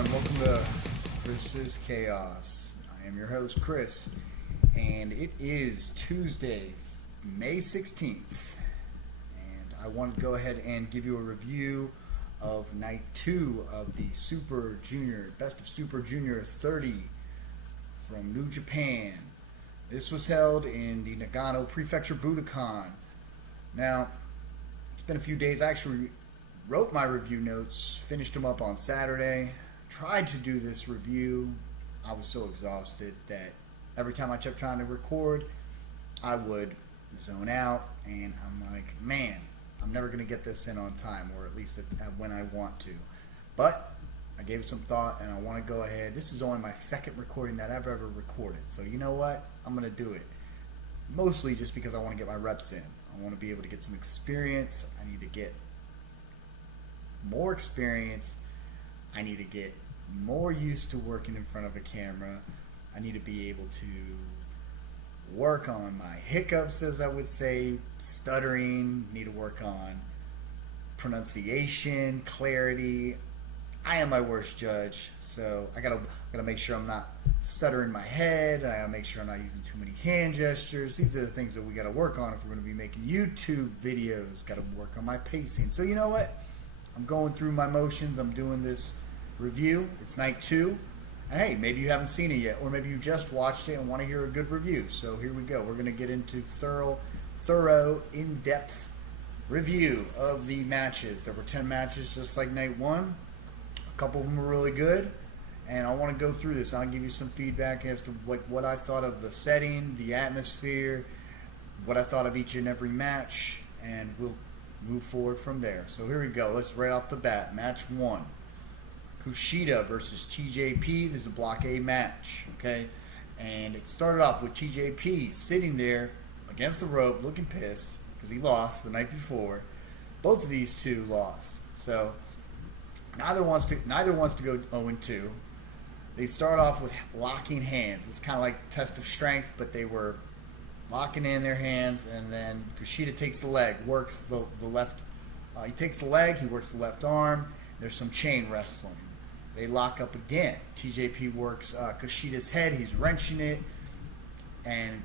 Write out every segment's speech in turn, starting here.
everyone, welcome to Chris's Chaos. I am your host, Chris, and it is Tuesday, May 16th, and I want to go ahead and give you a review of Night 2 of the Super Junior, Best of Super Junior 30 from New Japan. This was held in the Nagano Prefectural Budokan. Now, it's been a few days. I actually wrote my review notes, finished them up on Saturday, tried to do this review. I was so exhausted that every time I kept trying to record, I would zone out, and I'm like, man, I'm never going to get this in on time, or at least when I want to. But I gave it some thought, and I want to go ahead. This is only my second recording that I've ever recorded, so you know what? I'm going to do it. Mostly just because I want to get my reps in. I want to be able to get some experience. I need to get more experience. I need to get more used to working in front of a camera. I need to be able to work on my hiccups, as I would say, stuttering. Need to work on pronunciation, clarity. I am my worst judge, so I gotta make sure I'm not stuttering my head. I gotta make sure I'm not using too many hand gestures. These are the things that we gotta work on if we're gonna be making YouTube videos. Gotta work on my pacing. So you know what? I'm going through my motions. I'm doing this review. It's night 2. And hey, maybe you haven't seen it yet, or maybe you just watched it and want to hear a good review. So here we go. We're going to get into thorough, in-depth review of the matches. There were 10 matches just like night 1. A couple of them were really good. And I want to go through this. I'll give you some feedback as to what I thought of the setting, the atmosphere, what I thought of each and every match, and we'll move forward from there. So here we go. Let's right off the bat. Match 1. Kushida versus TJP. This is a Block A match. Okay? And it started off with TJP sitting there against the rope looking pissed because he lost the night before. Both of these two lost. So neither wants to go 0-2. They start off with locking hands. It's kind of like test of strength, but they were locking in their hands, and then Kushida takes the leg, works the left. He takes the leg, he works the left arm. There's some chain wrestling. They lock up again. TJP works Kushida's head. He's wrenching it, and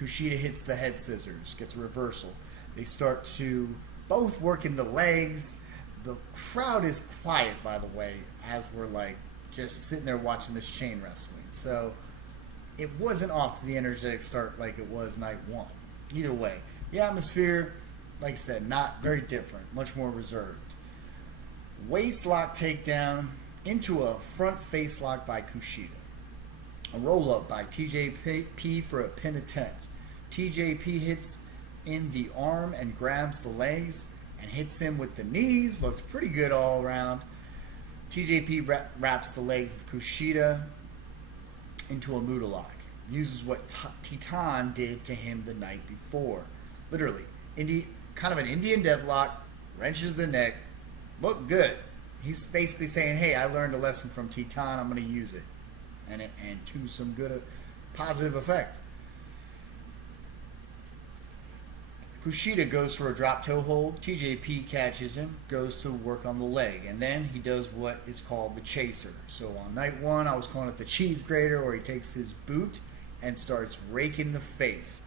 Kushida hits the head scissors, gets a reversal. They start to both work in the legs. The crowd is quiet, by the way, as we're like just sitting there watching this chain wrestling. So it wasn't off to the energetic start like it was night 1. Either way, the atmosphere, like I said, not very different, much more reserved. Waist lock takedown into a front face lock by Kushida. A roll up by TJP for a pin attempt. TJP hits in the arm and grabs the legs and hits him with the knees. Looks pretty good all around. TJP wraps the legs of Kushida into a Muda lock. Uses what Titan did to him the night before. Literally, kind of an Indian deathlock, wrenches the neck. Looked good. He's basically saying, hey, I learned a lesson from Titan, I'm going to use it. And to some good, positive effect. Kushida goes for a drop toe hold. TJP catches him, goes to work on the leg, and then he does what is called the chaser. So on night 1, I was calling it the cheese grater, where he takes his boot and starts raking the face.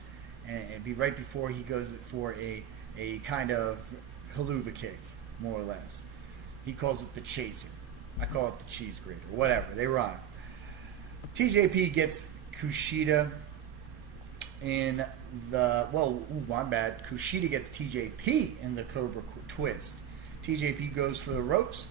And it'd be right before he goes for a kind of haluva kick, more or less. He calls it the chaser. I call it the cheese grater. Whatever, they rhyme. TJP gets Kushida in the, my bad. Kushida gets TJP in the Cobra Twist. TJP goes for the ropes,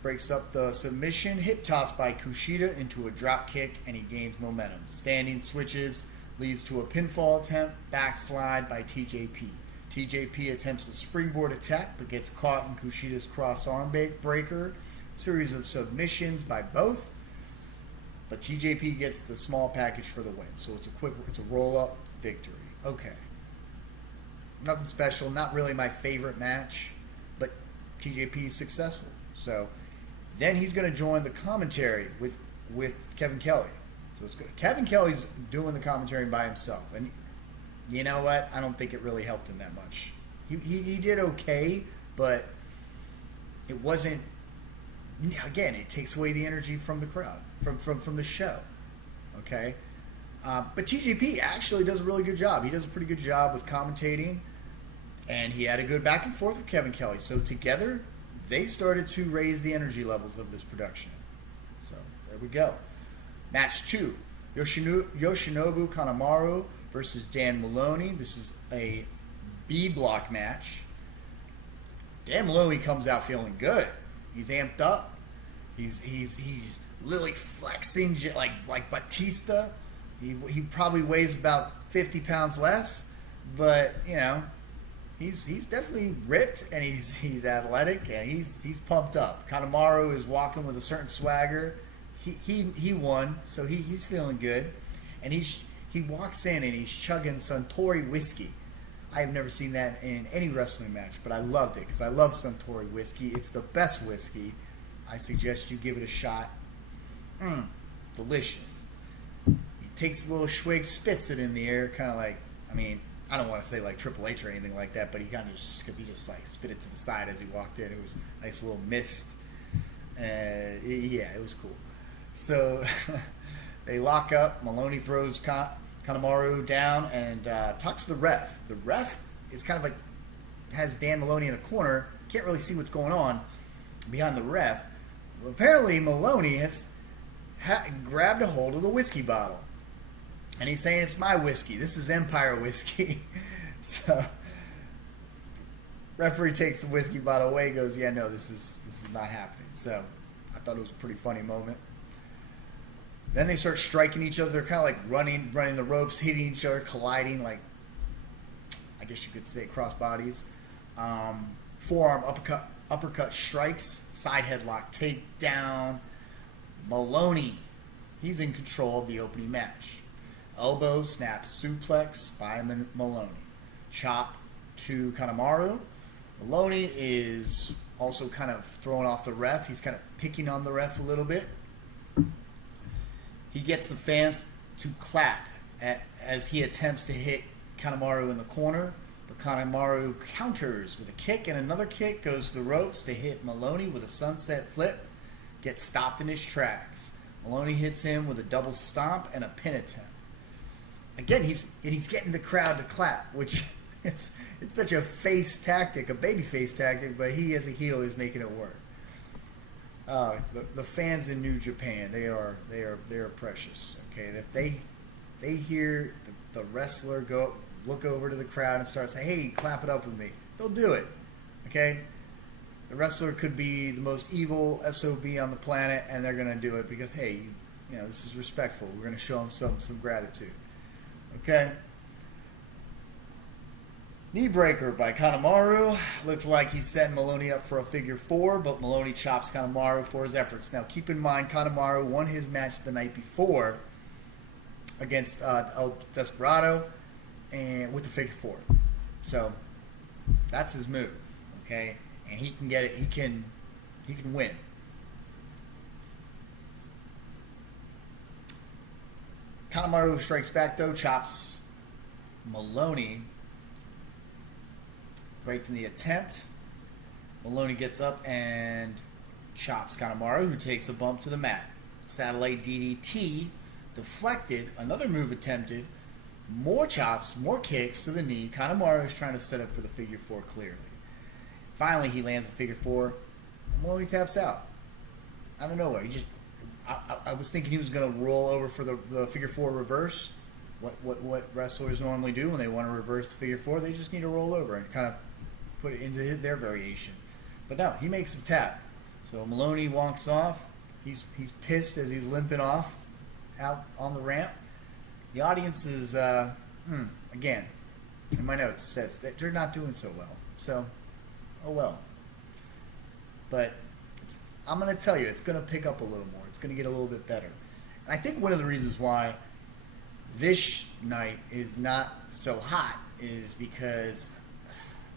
breaks up the submission, hip toss by Kushida into a drop kick, and he gains momentum. Standing switches leads to a pinfall attempt, backslide by TJP. TJP attempts a springboard attack, but gets caught in Kushida's cross arm breaker. Series of submissions by both. But TJP gets the small package for the win. So it's a roll-up victory. Okay. Nothing special. Not really my favorite match. But TJP is successful. So then he's going to join the commentary with Kevin Kelly. So it's good. Kevin Kelly's doing the commentary by himself. And you know what? I don't think it really helped him that much. He did okay, but it wasn't again, it takes away the energy from the crowd, from the show. Okay, but TJP actually does a really good job. He does a pretty good job with commentating, and he had a good back and forth with Kevin Kelly. So together, they started to raise the energy levels of this production. So there we go. Match 2, Yoshinobu Kanemaru versus Dan Maloney. This is a B-Block match. Dan Maloney comes out feeling good. He's amped up. He's literally flexing like Batista. He probably weighs about 50 pounds less, but you know, he's definitely ripped, and he's athletic, and he's pumped up. Kanemaru is walking with a certain swagger. He won, so he's feeling good, and he walks in and he's chugging Suntory whiskey. I have never seen that in any wrestling match, but I loved it because I love Suntory whiskey. It's the best whiskey. I suggest you give it a shot. Delicious. He takes a little swig, spits it in the air, kind of like, I mean, I don't want to say like Triple H or anything like that, but he kind of because he just like spit it to the side as he walked in. It was a nice little mist. Yeah, it was cool. So they lock up. Maloney throws Kanemaru down and talks to the ref. The ref is kind of like has Dan Maloney in the corner. Can't really see what's going on behind the ref. Well, apparently Maloney has grabbed a hold of the whiskey bottle, and he's saying it's my whiskey. This is Empire whiskey. So referee takes the whiskey bottle away. Goes, yeah, no, this is not happening. So I thought it was a pretty funny moment. Then they start striking each other. They're kind of like running the ropes, hitting each other, colliding, like, I guess you could say cross bodies. Forearm uppercut strikes, side headlock takedown. Maloney, he's in control of the opening match. Elbow snap suplex by Maloney. Chop to Kanemaru. Maloney is also kind of throwing off the ref. He's kind of picking on the ref a little bit. He gets the fans to clap as he attempts to hit Kanemaru in the corner. But Kanemaru counters with a kick, and another kick goes to the ropes to hit Maloney with a sunset flip. Gets stopped in his tracks. Maloney hits him with a double stomp and a pin attempt. Again, he's getting the crowd to clap, which it's such a face tactic, a baby face tactic, but he as a heel is making it work. The fans in New Japan, they are precious. Okay, if they hear the wrestler look over to the crowd and start saying, "Hey, clap it up with me," they'll do it. Okay, the wrestler could be the most evil SOB on the planet, and they're gonna do it because, hey, you know, this is respectful. We're gonna show them some gratitude. Okay. Knee breaker by Kanemaru. Looked like he's setting Maloney up for a figure 4, but Maloney chops Kanemaru for his efforts. Now, keep in mind, Kanemaru won his match the night before against El Desperado and with the figure 4. So that's his move, okay? And he can get it. He can win. Kanemaru strikes back though, chops Maloney. Breaking the attempt. Maloney gets up and chops Kanemaru, who takes a bump to the mat. Satellite DDT, deflected, another move attempted, more chops, more kicks to the knee. Kanemaru is trying to set up for the figure 4 clearly. Finally, he lands a figure 4, and Maloney taps out. Out of nowhere. I was thinking he was going to roll over for the figure 4 reverse. What wrestlers normally do when they want to reverse the figure 4, they just need to roll over and kind of put it into their variation. But no, he makes him tap. So Maloney walks off. He's pissed as he's limping off out on the ramp. The audience is, again, in my notes, says that they're not doing so well. So, oh well. But I'm going to tell you, it's going to pick up a little more. It's going to get a little bit better. And I think one of the reasons why this night is not so hot is because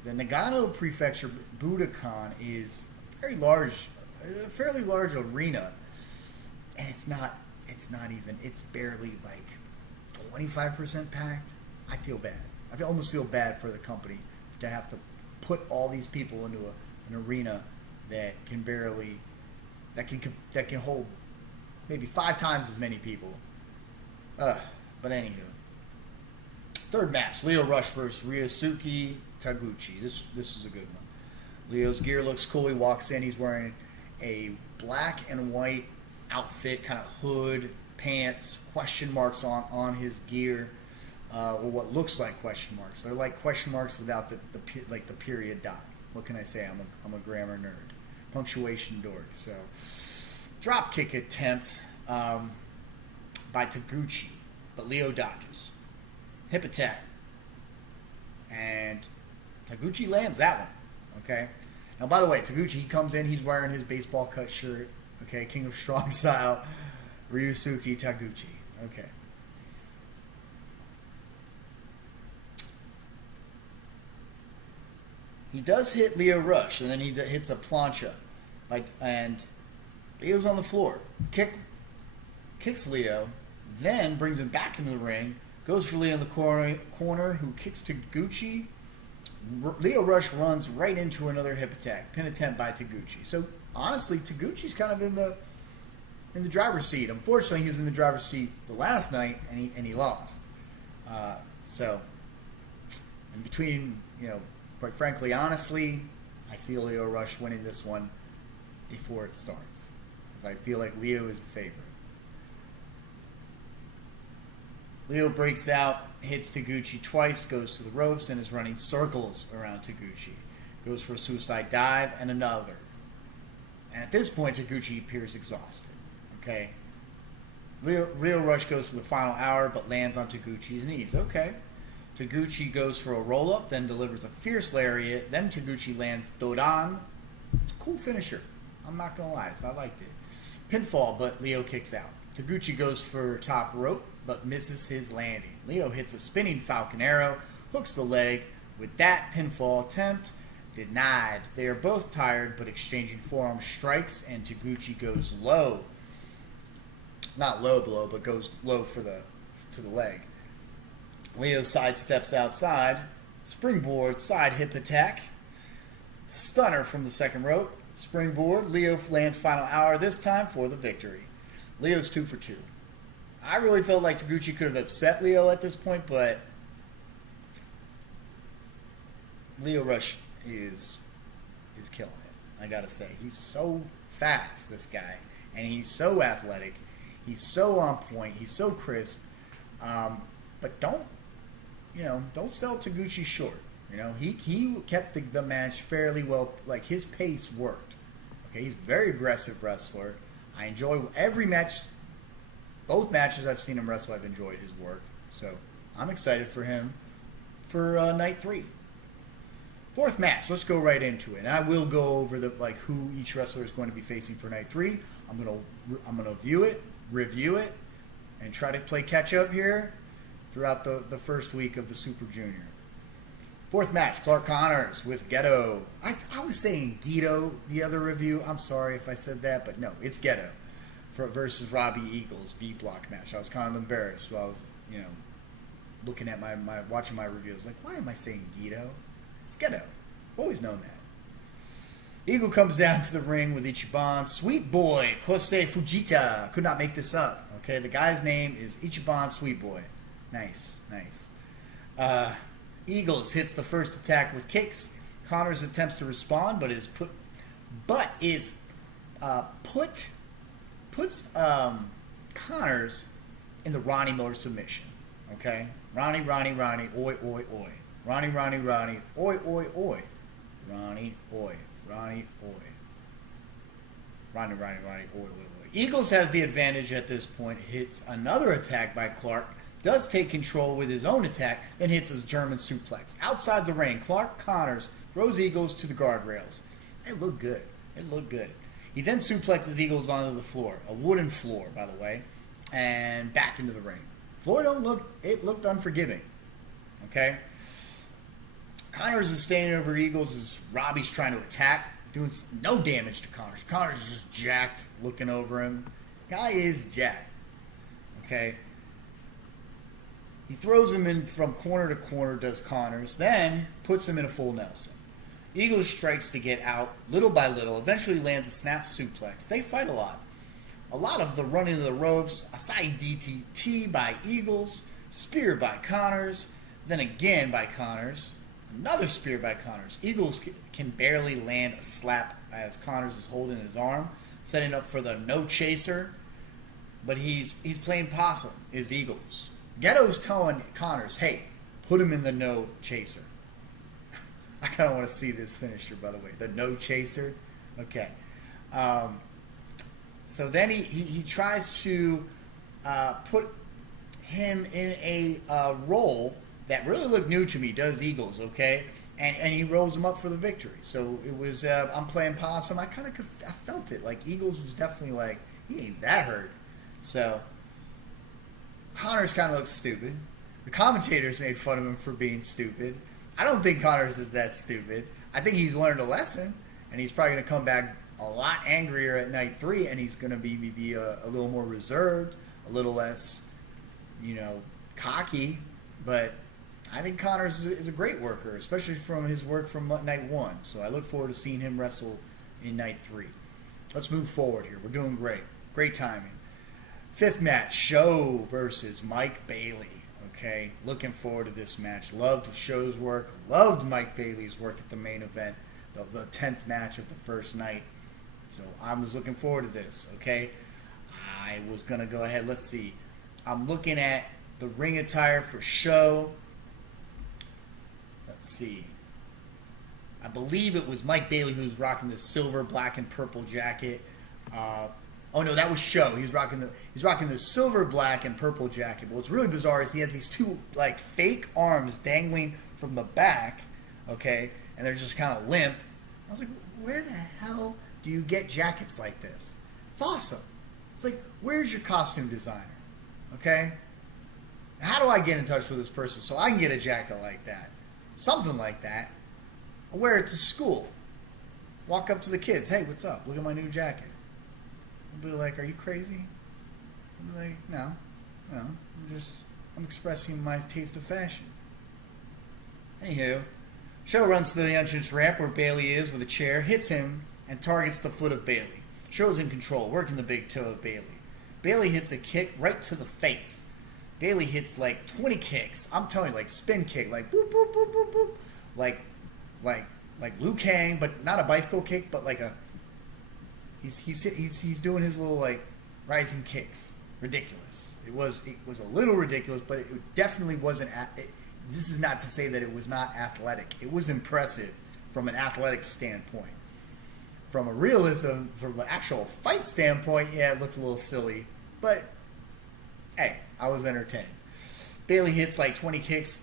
the Nagano Prefecture Budokan is very large, a fairly large arena, and it's barely like 25% packed. I feel bad. I almost feel bad for the company to have to put all these people into an arena that can barely that can hold maybe 5 times as many people. But anywho, third match: Lio Rush versus Ryusuke Taguchi. This is a good one. Leo's gear looks cool. He walks in. He's wearing a black and white outfit, kind of hood, pants, question marks on his gear, or what looks like question marks. They're like question marks without the period dot. What can I say? I'm a grammar nerd, punctuation dork. So, drop kick attempt by Taguchi, but Leo dodges. Hip attack, and Taguchi lands that one. Okay. Now, by the way, Taguchi, he comes in. He's wearing his baseball cut shirt. Okay, King of Strong style, Ryusuke Taguchi. Okay. He does hit Lio Rush, and then he hits a plancha, and Leo's on the floor. Kicks Leo, then brings him back into the ring. Goes for Leo in the corner, who kicks Taguchi. Lio Rush runs right into another hip attack, pin attempt by Taguchi. So honestly, Taguchi's kind of in the driver's seat. Unfortunately, he was in the driver's seat the last night, and he lost. So in between, quite frankly, honestly, I see Lio Rush winning this one before it starts, because I feel like Leo is a favorite. Leo breaks out, hits Taguchi twice, goes to the ropes, and is running circles around Taguchi. Goes for a suicide dive and another. And at this point, Taguchi appears exhausted. Okay? Lio Rush goes for the final hour, but lands on Taguchi's knees. Okay. Taguchi goes for a roll-up, then delivers a fierce lariat. Then Taguchi lands Dodan. It's a cool finisher. I'm not going to lie. So I liked it. Pinfall, but Leo kicks out. Taguchi goes for top rope, but misses his landing. Leo hits a spinning Falcon Arrow, hooks the leg. With that pinfall attempt, denied. They are both tired, but exchanging forearm strikes, and Taguchi goes low. Not low blow, but goes low to the leg. Leo sidesteps outside. Springboard, side hip attack. Stunner from the second rope. Springboard. Leo lands final hour this time for the victory. Leo's 2 for 2. I really felt like Taguchi could have upset Leo at this point, but Lio Rush is killing it. I gotta say, he's so fast, this guy, and he's so athletic. He's so on point. He's so crisp. But don't sell Taguchi short. He kept the match fairly well. Like, his pace worked. Okay, he's a very aggressive wrestler. I enjoy every match. Both matches I've seen him wrestle, I've enjoyed his work. So I'm excited for him for night 3. Fourth match. Let's go right into it. And I will go over who each wrestler is going to be facing for night 3. I'm gonna review it, and try to play catch up here throughout the first week of the Super Junior. Fourth match, Clark Connors with Gedo. I was saying Gedo the other review. I'm sorry if I said that, but no, it's Gedo versus Robbie Eagles B-Block match. I was kind of embarrassed while I was, looking at watching my reviews. Like, why am I saying Gedo? It's Gedo. I've always known that. Eagle comes down to the ring with Ichiban. Sweet Boy, Jose Fujita. Could not make this up. Okay, the guy's name is Ichiban Sweet Boy. Nice. Eagles hits the first attack with kicks. Connors attempts to respond, puts Connors in the Ronnie Miller submission. Okay, Ronnie, oi, oi, oi. Ronnie, oi, oi, oi. Ronnie, oi, Ronnie, oi. Ronnie, oi, oi, oi. Eagles has the advantage at this point. Hits another attack by Clark. Does take control with his own attack, then hits his German suplex. Outside the ring, Clark Connors throws Eagles to the guardrails. It looked good. He then suplexes Eagles onto the floor, a wooden floor, by the way, and back into the ring. Floor looked unforgiving. Okay? Connors is standing over Eagles as Robbie's trying to attack, doing no damage to Connors. Connors is just jacked, looking over him. Guy is jacked. Okay? He throws him in from corner to corner, does Connors, then puts him in a full Nelson. Eagles strikes to get out little by little, eventually lands a snap suplex. They fight a lot. A lot of the running of the ropes, a side DTT by Eagles, spear by Connors, then again by Connors, another spear by Connors. Eagles can barely land a slap as Connors is holding his arm, setting up for the no chaser, but he's playing possum, is Eagles. Gedo's telling Connors, hey, put him in the no chaser. I kind of want to see this finisher, by the way. The no chaser. Okay. So then he tries to put him in a role that really looked new to me, does Eagles, okay? And he rolls him up for the victory. So it was, I'm playing possum. I felt it. Like, Eagles was definitely like, he ain't that hurt. So, Connors kind of looks stupid. The commentators made fun of him for being stupid. I don't think Connors is that stupid. I think he's learned a lesson, and he's probably going to come back a lot angrier at night 3, and he's going to be maybe a little more reserved, a little less, cocky. But I think Connors is a great worker, especially from his work from night 1. So I look forward to seeing him wrestle in night 3. Let's move forward here. We're doing great. Great timing. 5th match, Sho versus Mike Bailey. Okay, looking forward to this match. Loved Sho's work. Loved Mike Bailey's work at the main event, the 10th match of the first night. So I was looking forward to this. Okay, I was gonna go ahead. Let's see. I'm looking at the ring attire for Sho. Let's see. I believe it was Mike Bailey who was rocking the silver, black, and purple jacket. Oh no, that was Sho. He's rocking the silver, black, and purple jacket. But what's really bizarre is he has these two fake arms dangling from the back, okay, and they're just kind of limp. I was like, where the hell do you get jackets like this? It's awesome. It's like, where's your costume designer? Okay? How do I get in touch with this person so I can get a jacket like that? Something like that. I'll wear it to school. Walk up to the kids. Hey, what's up? Look at my new jacket. They'll be like, are you crazy? I'll be like, no. I'm expressing my taste of fashion. Anywho, Sho runs to the entrance ramp where Bailey is with a chair, hits him, and targets the foot of Bailey. Sho's in control, working the big toe of Bailey. Bailey hits a kick right to the face. Bailey hits 20 kicks. I'm telling you, spin kick, boop, boop, boop, boop, boop. Like Liu Kang, but not a bicycle kick, but a... He's doing his little rising kicks. Ridiculous. It was a little ridiculous, but it definitely wasn't. This is not to say that it was not athletic. It was impressive from an athletic standpoint. From a realism, from an actual fight standpoint, yeah, it looked a little silly, but hey, I was entertained. Bailey hits 20 kicks.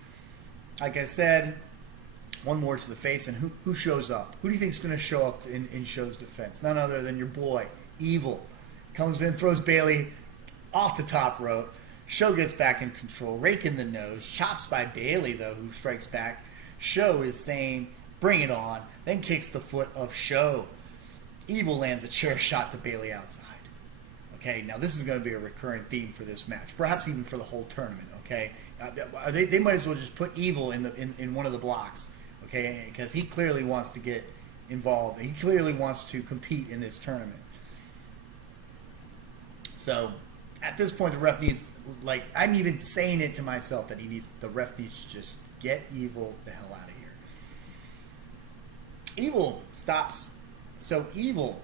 Like I said, one more to the face, and who shows up? Who do you think is going to show up in Sho's defense? None other than your boy, Evil. Comes in, throws Bailey off the top rope. Sho gets back in control, rake in the nose. Chops by Bailey, though, who strikes back. Sho is saying, bring it on, then kicks the foot of Sho. Evil lands a chair shot to Bailey outside. Okay, now this is going to be a recurring theme for this match, perhaps even for the whole tournament, okay? They might as well just put Evil in one of the blocks. Okay, because he clearly wants to get involved. He clearly wants to compete in this tournament. So, at this point, the ref needs, I'm even saying it to myself that the ref needs to just get Evil the hell out of here. Evil stops. So, Evil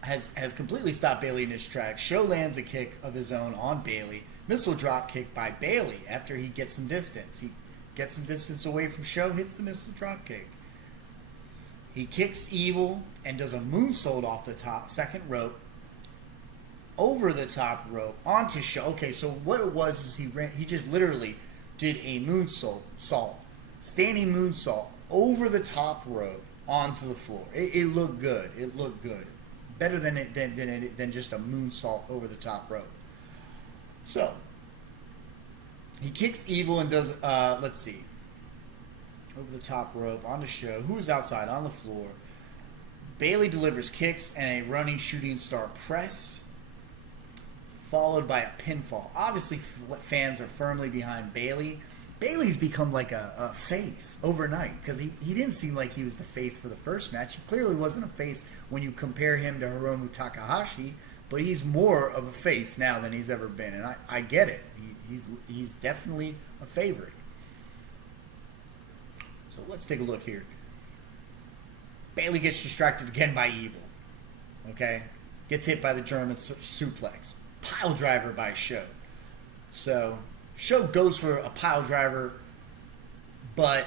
has completely stopped Bailey in his tracks. Sho lands a kick of his own on Bailey. Missile drop kick by Bailey after he gets some distance. He gets some distance away from Sho, hits the missile dropkick. He kicks Evil and does a moonsault off the top, second rope, over the top rope, onto Sho. Okay, so what it was is he just literally did a moonsault, standing moonsault, over the top rope, onto the floor. It looked good. It looked good. Better than just a moonsault over the top rope. So, he kicks Evil and does, let's see, over the top rope, on the Sho, who's outside, on the floor. Bailey delivers kicks and a running shooting star press, followed by a pinfall. Obviously, fans are firmly behind Bailey. Bailey's become like a face overnight because he didn't seem like he was the face for the first match. He clearly wasn't a face when you compare him to Hiromu Takahashi, but he's more of a face now than he's ever been, and I get it. He's definitely a favorite. So let's take a look here. Bailey gets distracted again by Evil. Okay? Gets hit by the German suplex. Pile driver by Sho. So Sho goes for a pile driver, but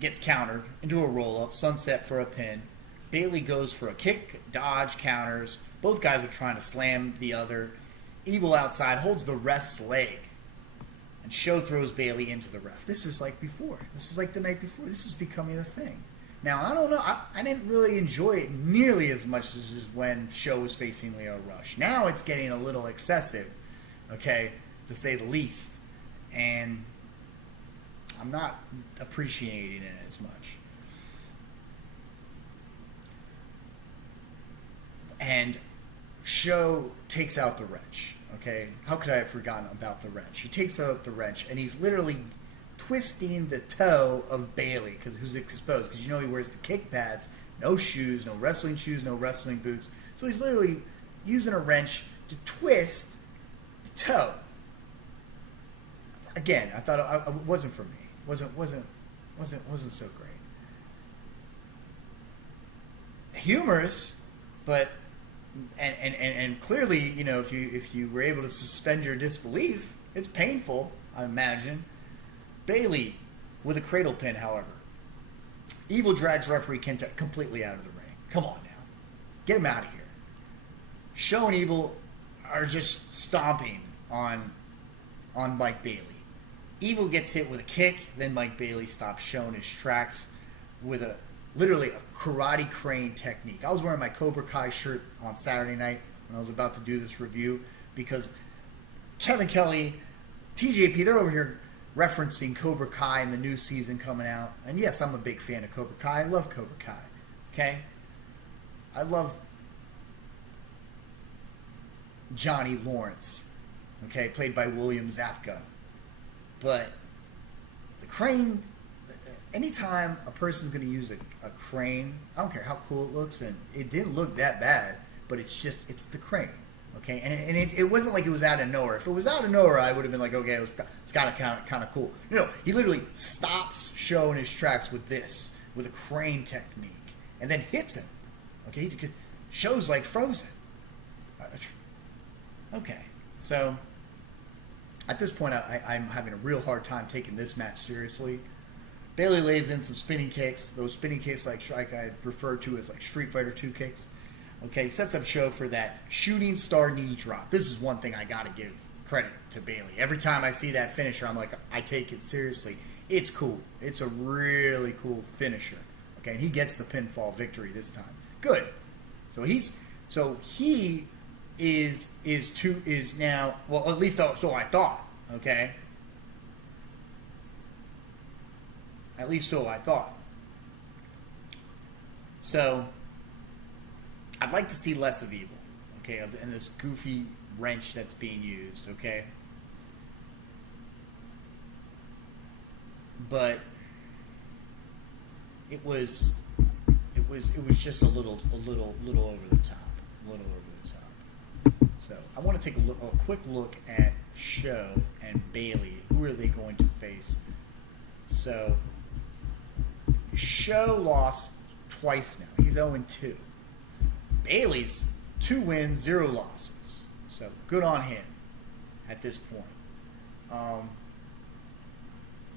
gets countered into a roll-up. Sunset for a pin. Bailey goes for a kick, dodge, counters. Both guys are trying to slam the other. Evil outside holds the ref's leg. And Sho throws Bailey into the ref. This is like before. This is like the night before. This is becoming a thing. Now, I don't know. I didn't really enjoy it nearly as much as when Sho was facing Leo Rush. Now it's getting a little excessive, okay, to say the least. And I'm not appreciating it as much. And Sho takes out the wrench. Okay, how could I have forgotten about the wrench? He takes out the wrench, and he's literally twisting the toe of Bailey, because who's exposed. Because you know he wears the kick pads, no shoes, no wrestling boots. So he's literally using a wrench to twist the toe. Again, I thought it wasn't for me. wasn't so great. Humorous, but. And clearly, you know, if you were able to suspend your disbelief, it's painful, I imagine. Bailey with a cradle pin, however. Evil drags referee Kenta completely out of the ring. Come on now. Get him out of here. Sho and Evil are just stomping on Mike Bailey. Evil gets hit with a kick, then Mike Bailey stops Sho in his tracks with literally a karate crane technique. I was wearing my Cobra Kai shirt on Saturday night when I was about to do this review because Kevin Kelly, TJP, they're over here referencing Cobra Kai and the new season coming out. And yes, I'm a big fan of Cobra Kai. I love Cobra Kai. Okay? I love Johnny Lawrence. Okay? Played by William Zabka. But the crane... Anytime a person's going to use a crane, I don't care how cool it looks, and it didn't look that bad, but it's the crane, okay? And it wasn't like it was out of nowhere. If it was out of nowhere, I would have been like, okay, it's kind of cool. No, he literally stops Sho in his tracks with a crane technique, and then hits him, okay? Sho's like frozen. Okay, so at this point, I'm having a real hard time taking this match seriously. Bailey lays in some spinning kicks. Those spinning kicks, like I refer to as like Street Fighter 2 kicks. Okay, sets up Sho for that shooting star knee drop. This is one thing I got to give credit to Bailey. Every time I see that finisher, I'm like, I take it seriously. It's cool. It's a really cool finisher. Okay, and he gets the pinfall victory this time. Good. So he is now, well, at least so I thought. Okay. At least so I thought. So, I'd like to see less of Evil, okay, and this goofy wrench that's being used, okay? But it was just a little over the top. So, I want to take a quick look at Sho and Bailey. Who are they going to face? So, Sho lost twice now. He's 0-2. Bailey's 2 wins, 0 losses. So good on him at this point.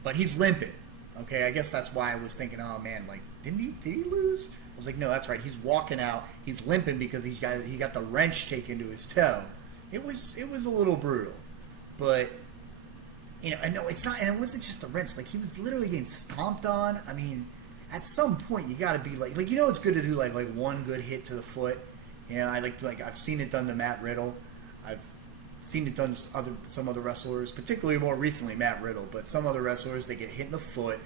But he's limping. Okay, I guess that's why I was thinking, oh man, like did he lose? I was like, no, that's right. He's walking out. He's limping because he got the wrench taken to his toe. It was a little brutal, but. You know, and no, it's not, and it wasn't just the wrench. Like, he was literally getting stomped on. I mean, at some point, you got to be like, you know, it's good to do like one good hit to the foot. You know, I've seen it done to Matt Riddle. I've seen it done to some other wrestlers, particularly more recently Matt Riddle. But some other wrestlers, they get hit in the foot.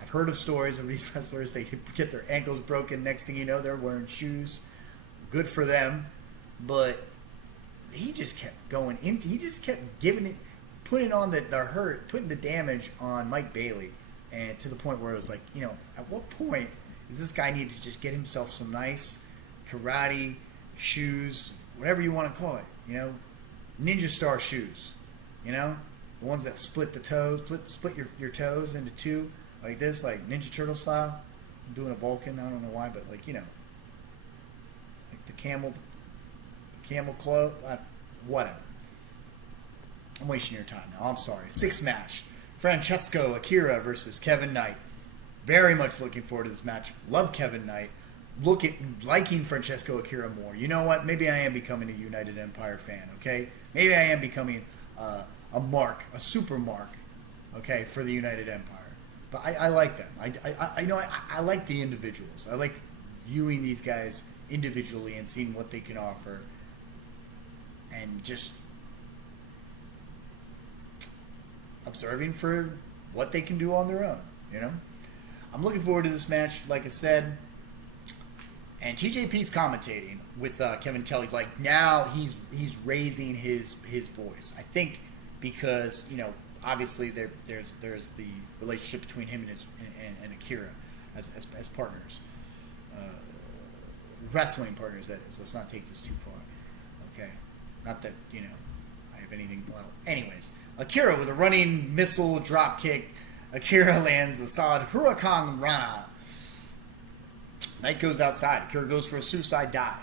I've heard of stories of these wrestlers. They get their ankles broken. Next thing you know, they're wearing shoes. Good for them. But he just kept going into. He just kept giving it. putting on the hurt, putting the damage on Mike Bailey, and to the point where it was like, at what point does this guy need to just get himself some nice karate shoes, whatever you want to call it, ninja star shoes, the ones that split the toes, split your toes into two, like this, like Ninja Turtle style. I'm doing a Vulcan, I don't know why, but like like the camel club, whatever. I'm wasting your time now. I'm sorry. Sixth match: Franesco Akira versus Kevin Knight. Very much looking forward to this match. Love Kevin Knight. Liking Franesco Akira more. You know what? Maybe I am becoming a United Empire fan. Okay, maybe I am becoming a super mark. Okay, for the United Empire. But I like them. I like the individuals. I like viewing these guys individually and seeing what they can offer, and just observing for what they can do on their own. I'm looking forward to this match, like I said. And TJP's commentating with Kevin Kelly. Like, now he's raising his voice. I think because obviously there's the relationship between him and Akira as partners, wrestling partners, that is. Let's not take this too far. Okay, not that I have anything. Well, anyways, Akira with a running missile drop kick. Akira lands a solid Huracan Rana. Knight goes outside. Akira goes for a suicide dive.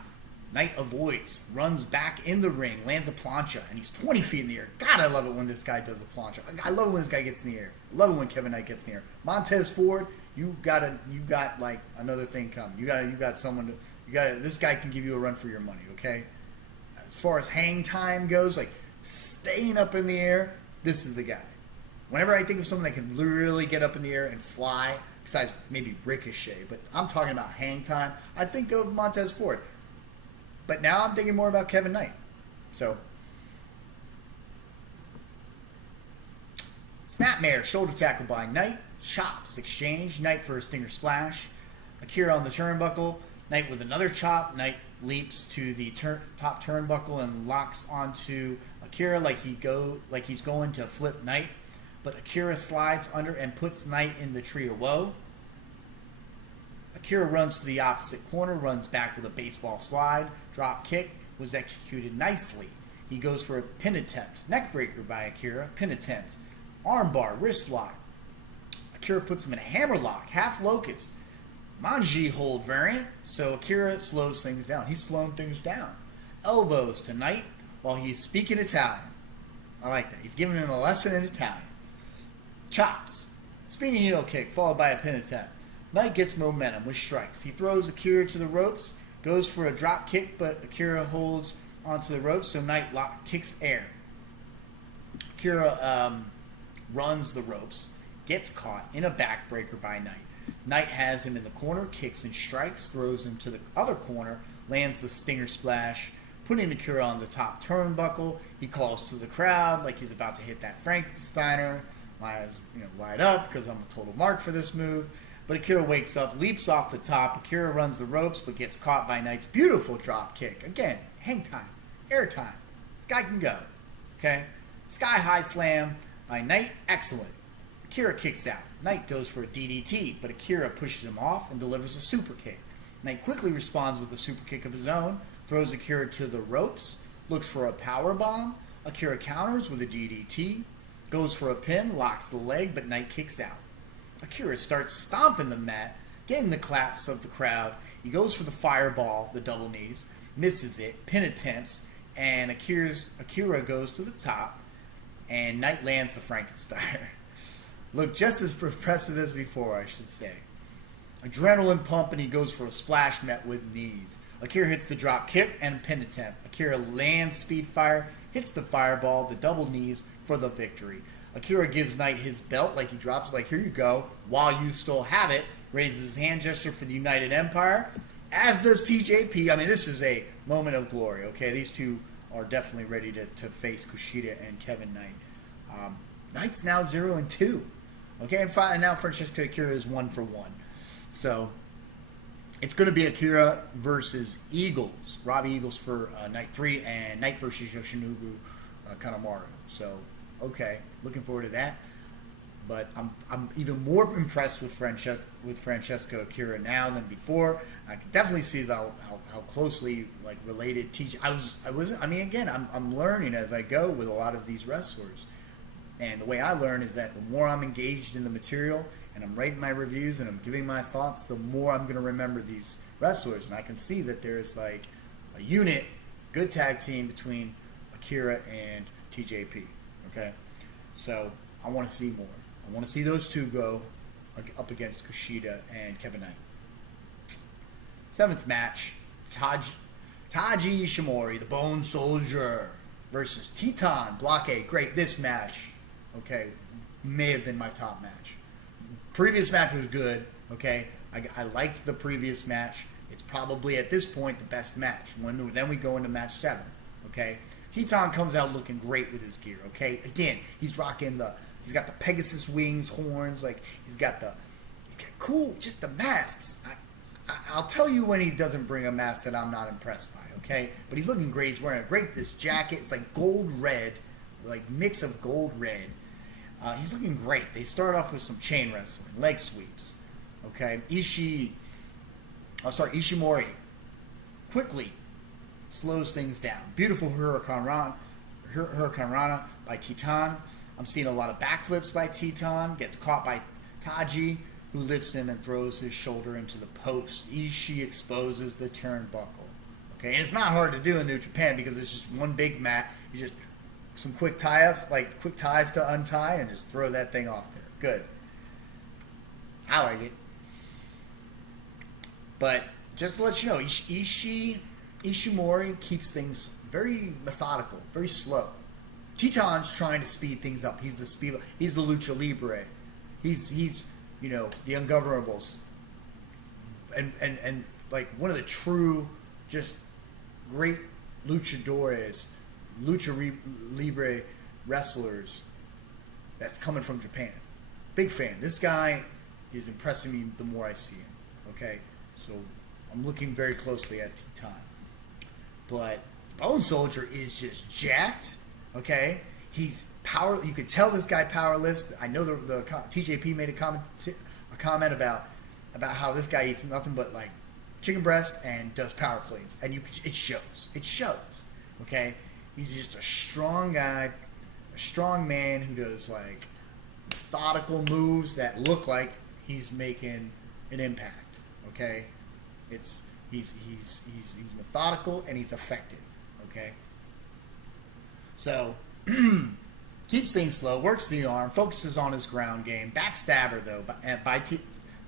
Knight avoids, runs back in the ring, lands a plancha, and he's 20 feet in the air. God, I love it when this guy does a plancha. I love it when this guy gets in the air. I love it when Kevin Knight gets in the air. Montez Ford, you got like another thing coming. You got someone. This guy can give you a run for your money. Okay. As far as hang time goes, like staying up in the air, this is the guy. Whenever I think of someone that can really get up in the air and fly, besides maybe Ricochet, but I'm talking about hang time, I think of Montez Ford. But now I'm thinking more about Kevin Knight. So, Snapmare, shoulder tackle by Knight. Chops, exchange. Knight for a stinger splash. Akira on the turnbuckle. Knight with another chop. Knight leaps to the top turnbuckle and locks onto Akira like he's going to flip Knight. But Akira slides under and puts Knight in the tree of woe. Akira runs to the opposite corner, runs back with a baseball slide. Drop kick was executed nicely. He goes for a pin attempt. Neckbreaker by Akira. Pin attempt. Armbar, wrist lock. Akira puts him in a hammer lock. Half locust. Manji hold variant. So Akira slows things down. He's slowing things down. Elbows to Knight while he's speaking Italian. I like that. He's giving him a lesson in Italian. Chops. Spinning heel kick followed by a pin attempt. Knight gets momentum with strikes. He throws Akira to the ropes, goes for a drop kick, but Akira holds onto the ropes, so Knight kicks air. Akira runs the ropes, gets caught in a backbreaker by Knight. Knight has him in the corner, kicks and strikes, throws him to the other corner, lands the stinger splash, putting Akira on the top turnbuckle. He calls to the crowd like he's about to hit that Frankensteiner. My eyes, light up because I'm a total mark for this move. But Akira wakes up, leaps off the top. Akira runs the ropes, but gets caught by Knight's beautiful drop kick. Again, hang time, air time. Guy can go. Okay? Sky high slam by Knight. Excellent. Akira kicks out. Knight goes for a DDT, but Akira pushes him off and delivers a super kick. Knight quickly responds with a super kick of his own, throws Akira to the ropes, looks for a power bomb. Akira counters with a DDT, goes for a pin, locks the leg, but Knight kicks out. Akira starts stomping the mat, getting the claps of the crowd. He goes for the fireball, the double knees, misses it, pin attempts, and Akira goes to the top, and Knight lands the Frankensteiner. Look, just as impressive as before, I should say. Adrenaline pump, and he goes for a splash met with knees. Akira hits the drop kick and pin attempt. Akira lands speed fire, hits the fireball, the double knees for the victory. Akira gives Knight his belt, like he drops, like, here you go, while you still have it. Raises his hand gesture for the United Empire, as does TJP. I mean, this is a moment of glory, okay? These two are definitely ready to face Kushida and Kevin Knight. Knight's now 0-2. Okay, and now Franesco Akira is 1-1. So, it's going to be Akira versus Eagles. Robbie Eagles for Night 3, and Knight versus Yoshinobu Kanemaru. So, Okay, looking forward to that. But I'm even more impressed with Francesco Akira now than before. I can definitely see how closely like related Taiji. I mean, again, I'm learning as I go with a lot of these wrestlers, and the way I learn is that the more I'm engaged in the material and I'm writing my reviews and I'm giving my thoughts, the more I'm going to remember these wrestlers, and I can see that there's like a unit, good tag team between Akira and TJP. Okay, so I want to see more. I want to see those two go up against Kushida and Kevin Knight. 7th match, Taiji Ishimori, the Bone Soldier, versus Titan Blockade. Great, this match, okay, may have been my top match. Previous match was good, okay. I liked the previous match. It's probably at this point the best match. Then we go into match 7, okay. Titan comes out looking great with his gear, okay. Again, he's rocking he's got the Pegasus wings, horns, like he's got cool, just the masks. I'll tell you when he doesn't bring a mask that I'm not impressed by, okay? But he's looking great. He's wearing this jacket. It's like gold red, like mix of gold red. He's looking great. They start off with some chain wrestling, leg sweeps, okay? Ishimori quickly slows things down. Beautiful Hurricane Rana by Titan. I'm seeing a lot of backflips by Titan. Gets caught by Taiji, who lifts him and throws his shoulder into the post. Ishii exposes the turnbuckle. Okay, and it's not hard to do in New Japan because it's just one big mat. You just some quick tie-ups, like quick ties to untie, and just throw that thing off there. Good. I like it. But just to let you know, Ishimori keeps things very methodical, very slow. Titan's trying to speed things up. He's the lucha libre. He's the ungovernables. And like one of the true just great luchadores, lucha libre wrestlers that's coming from Japan. Big fan. This guy is impressing me the more I see him. Okay? So I'm looking very closely at Titan. But Bone Soldier is just jacked. Okay, he's power. You could tell this guy power lifts. I know the TJP made a comment about how this guy eats nothing but like chicken breast and does power cleans, and it shows. It shows. Okay, he's just a strong guy, a strong man who does like methodical moves that look like he's making an impact. Okay, he's methodical and he's effective. Okay. So, keeps things slow, works the arm, focuses on his ground game. Backstabber, though, by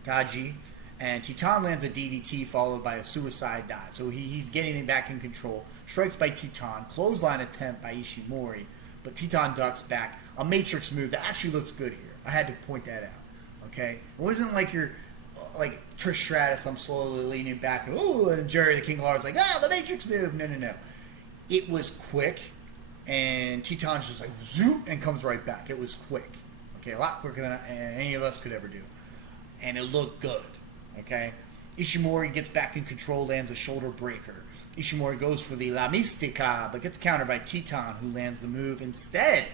Taiji. And Titan lands a DDT followed by a suicide dive. So he's getting it back in control. Strikes by Titan. Clothesline attempt by Ishimori. But Titan ducks back. A Matrix move that actually looks good here. I had to point that out. Okay? It wasn't like you're like Trish Stratus. I'm slowly leaning back. And Jerry the King Lawler's like, the Matrix move. No. It was quick. And Titan's just like, zoop, and comes right back. It was quick. Okay, a lot quicker than any of us could ever do. And it looked good. Okay? Ishimori gets back in control, lands a shoulder breaker. Ishimori goes for the La Mistica, but gets countered by Titan, who lands the move instead.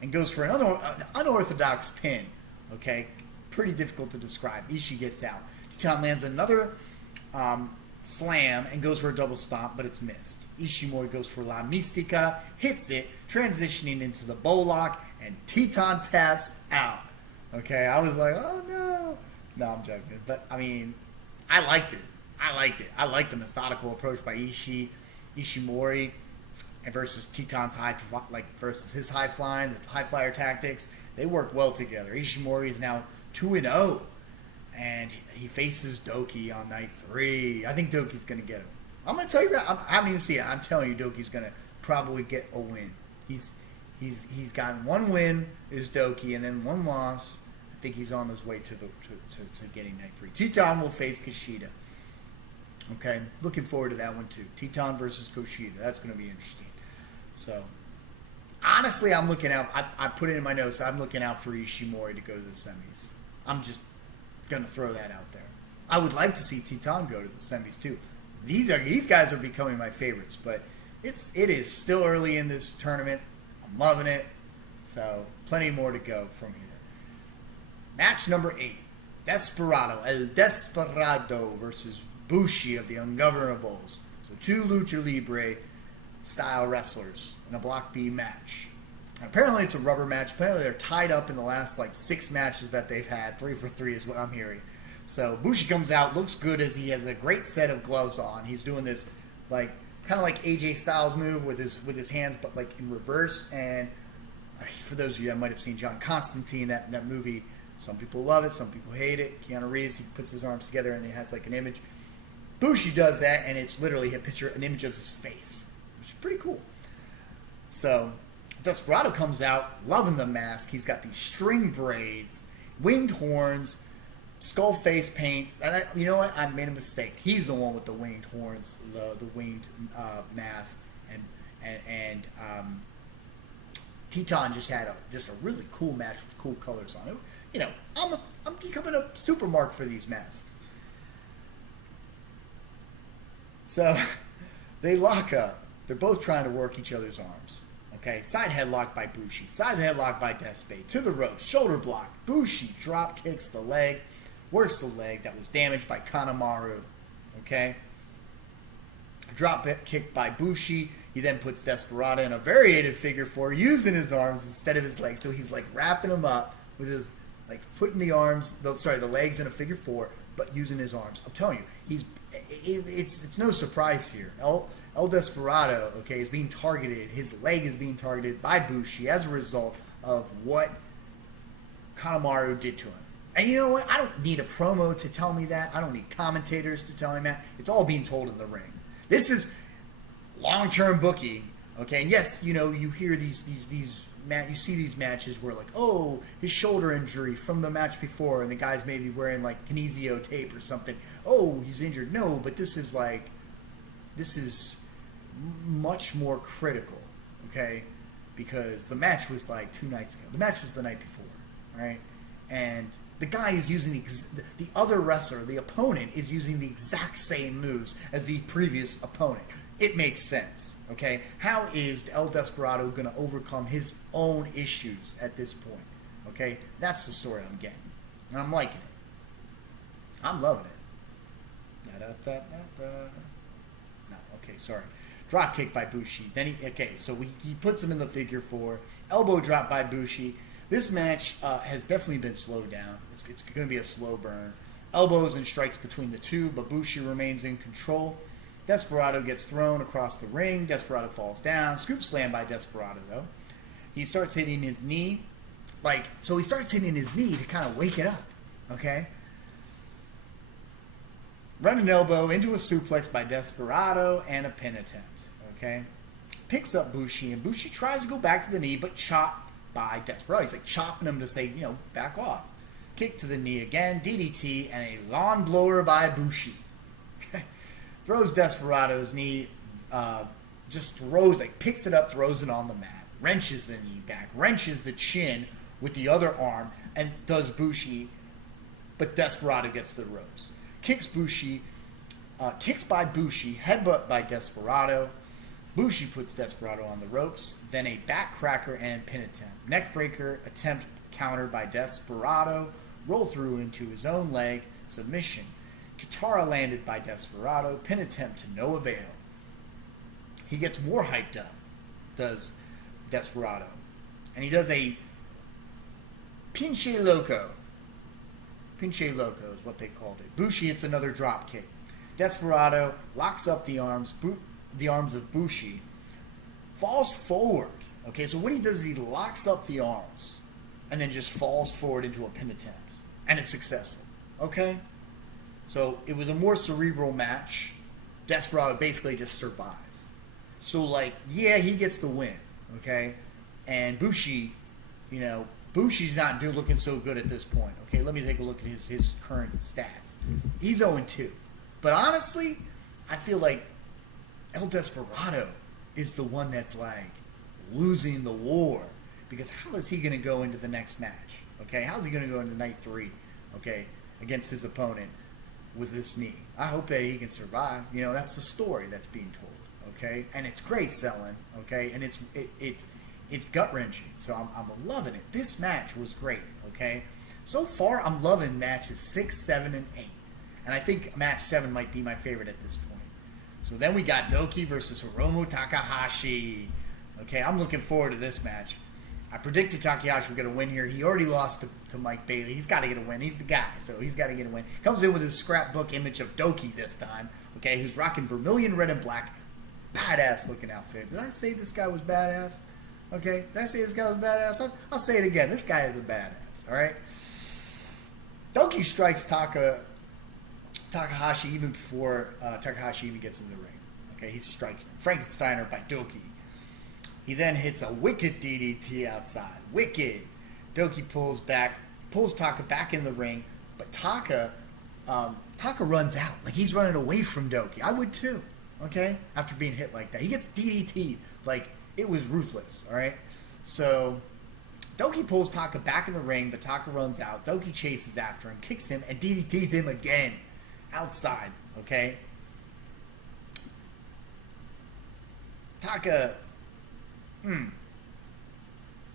And goes for an unorthodox pin. Okay? Pretty difficult to describe. Ishii gets out. Titan lands another slam and goes for a double stomp, but it's missed. Ishimori goes for La Mistica, hits it, transitioning into the Bollock, and Titan taps out. Okay, I was like, oh no. No, I'm joking. But, I mean, I liked it. I liked the methodical approach by Ishimori versus Titan's versus his high flying, the high flyer tactics. They work well together. Ishimori is now 2-0. And he faces Douki on night 3. I think Doki's going to get him. I'm going to tell you, I haven't even seen it. I'm telling you, Doki's going to probably get a win. He's gotten one win, is Douki, and then one loss. I think he's on his way to getting night 3. Titan will face Kushida. Okay, looking forward to that one too. Titan versus Kushida. That's going to be interesting. So, honestly, I'm looking out. I put it in my notes. I'm looking out for Ishimori to go to the semis. I'm just going to throw that out there. I would like to see Titan go to the semis too. These guys are becoming my favorites, but it is still early in this tournament. I'm loving it. So plenty more to go from here. Match number 8. Desperado, El Desperado versus Bushi of the Ungovernables. So 2 Lucha Libre style wrestlers in a Block B match. Apparently it's a rubber match. Apparently they're tied up in the last 6 matches that they've had. 3 for 3 is what I'm hearing. So Bushi comes out, looks good as he has a great set of gloves on. He's doing this kind of like AJ Styles move with his hands, but in reverse. And for those of you that might have seen John Constantine, that movie, some people love it, some people hate it. Keanu Reeves, he puts his arms together and he has an image. Bushi does that, and it's literally an image of his face, which is pretty cool. So Desperado comes out, loving the mask. He's got these string braids, winged horns, skull face paint. And you know what? I made a mistake. He's the one with the winged horns, the winged mask, and Teton just had a really cool match with cool colors on it. I'm becoming a super mark for these masks. So they lock up. They're both trying to work each other's arms. Okay, side headlock by Bushi. Side headlock by Despe. To the ropes. Shoulder block. Bushi drop kicks the leg. Works the leg that was damaged by Kanemaru. Okay. Drop kick by Bushi. He then puts Desperado in a variated figure 4 using his arms instead of his legs. So he's wrapping him up with his putting the legs in a figure 4, but using his arms. I'm telling you, it's no surprise here. El Desperado, is being targeted. His leg is being targeted by Bushi as a result of what Kanemaru did to him. And you know what? I don't need a promo to tell me that. I don't need commentators to tell me that. It's all being told in the ring. This is long-term booking, okay? And yes, you hear you see these matches where his shoulder injury from the match before, and the guy's maybe wearing kinesio tape or something. Oh, he's injured. No, but this is much more critical, okay? Because the match was 2 nights ago. The match was the night before, right? And the guy is using the other wrestler, the opponent, is using the exact same moves as the previous opponent. It makes sense, okay? How is El Desperado going to overcome his own issues at this point, okay? That's the story I'm getting. And I'm liking it. I'm loving it. No, okay, sorry. Drop kick by Bushi. Then he puts him in the figure 4. Elbow drop by Bushi. This match has definitely been slowed down. It's going to be a slow burn. Elbows and strikes between the two, but Bushi remains in control. Desperado gets thrown across the ring. Desperado falls down. Scoop slam by Desperado, though. He starts hitting his knee. He starts hitting his knee to kind of wake it up, okay? Running elbow into a suplex by Desperado and a pin attempt, okay? Picks up Bushi, and Bushi tries to go back to the knee, but chopped by Desperado. He's chopping him to say, back off. Kick to the knee again, DDT, and a lawn blower by Bushi. Throws Desperado's knee, picks it up, throws it on the mat, wrenches the knee back, wrenches the chin with the other arm, and does Bushi, but Desperado gets the ropes. Kicks by Bushi, headbutt by Desperado. Bushi puts Desperado on the ropes, then a backcracker and pin attempt. Neckbreaker attempt countered by Desperado, roll through into his own leg, submission. Katara landed by Desperado, pin attempt to no avail. He gets more hyped up, does Desperado. And he does a Pinche Loco. Pinche Loco is what they called it. Bushi hits another drop kick. Desperado locks up the arms of Bushi, falls forward. Okay, so what he does is he locks up the arms and then just falls forward into a pin attempt. And it's successful. Okay? So it was a more cerebral match. Desperado basically just survives. So he gets the win. Okay? And Bushi, Bushi's not looking so good at this point. Okay, let me take a look at his current stats. He's 0-2. But honestly, I feel like El Desperado is the one that's losing the war. Because how is he going to go into the next match? Okay, how's he going to go into night 3? Okay, against his opponent with this knee. I hope that he can survive. That's the story that's being told. Okay, and it's great selling. Okay, and it's gut-wrenching. So I'm loving it. This match was great, okay? So far, I'm loving matches 6, 7, and 8. And I think match 7 might be my favorite at this point. So then we got Douki versus Hiromu Takahashi. Okay, I'm looking forward to this match. I predicted Takahashi was going to win here. He already lost to Mike Bailey. He's got to get a win. He's the guy, so he's got to get a win. Comes in with his scrapbook image of Douki this time, okay, who's rocking vermilion, red, and black. Badass looking outfit. Did I say this guy was badass? Okay, did I say this guy was badass? I'll say it again. This guy is a badass, all right? Douki strikes Takahashi even before Takahashi even gets in the ring. Okay, he's striking Frankensteiner by Douki. He then hits a wicked DDT outside. Wicked. Douki pulls Taka back in the ring, but Taka runs out. Like, he's running away from Douki. I would too, okay? After being hit like that. He gets DDT'd. Like, it was ruthless, all right? So, Douki pulls Taka back in the ring, but Taka runs out. Douki chases after him, kicks him, and DDTs him again. Outside, okay? Taka...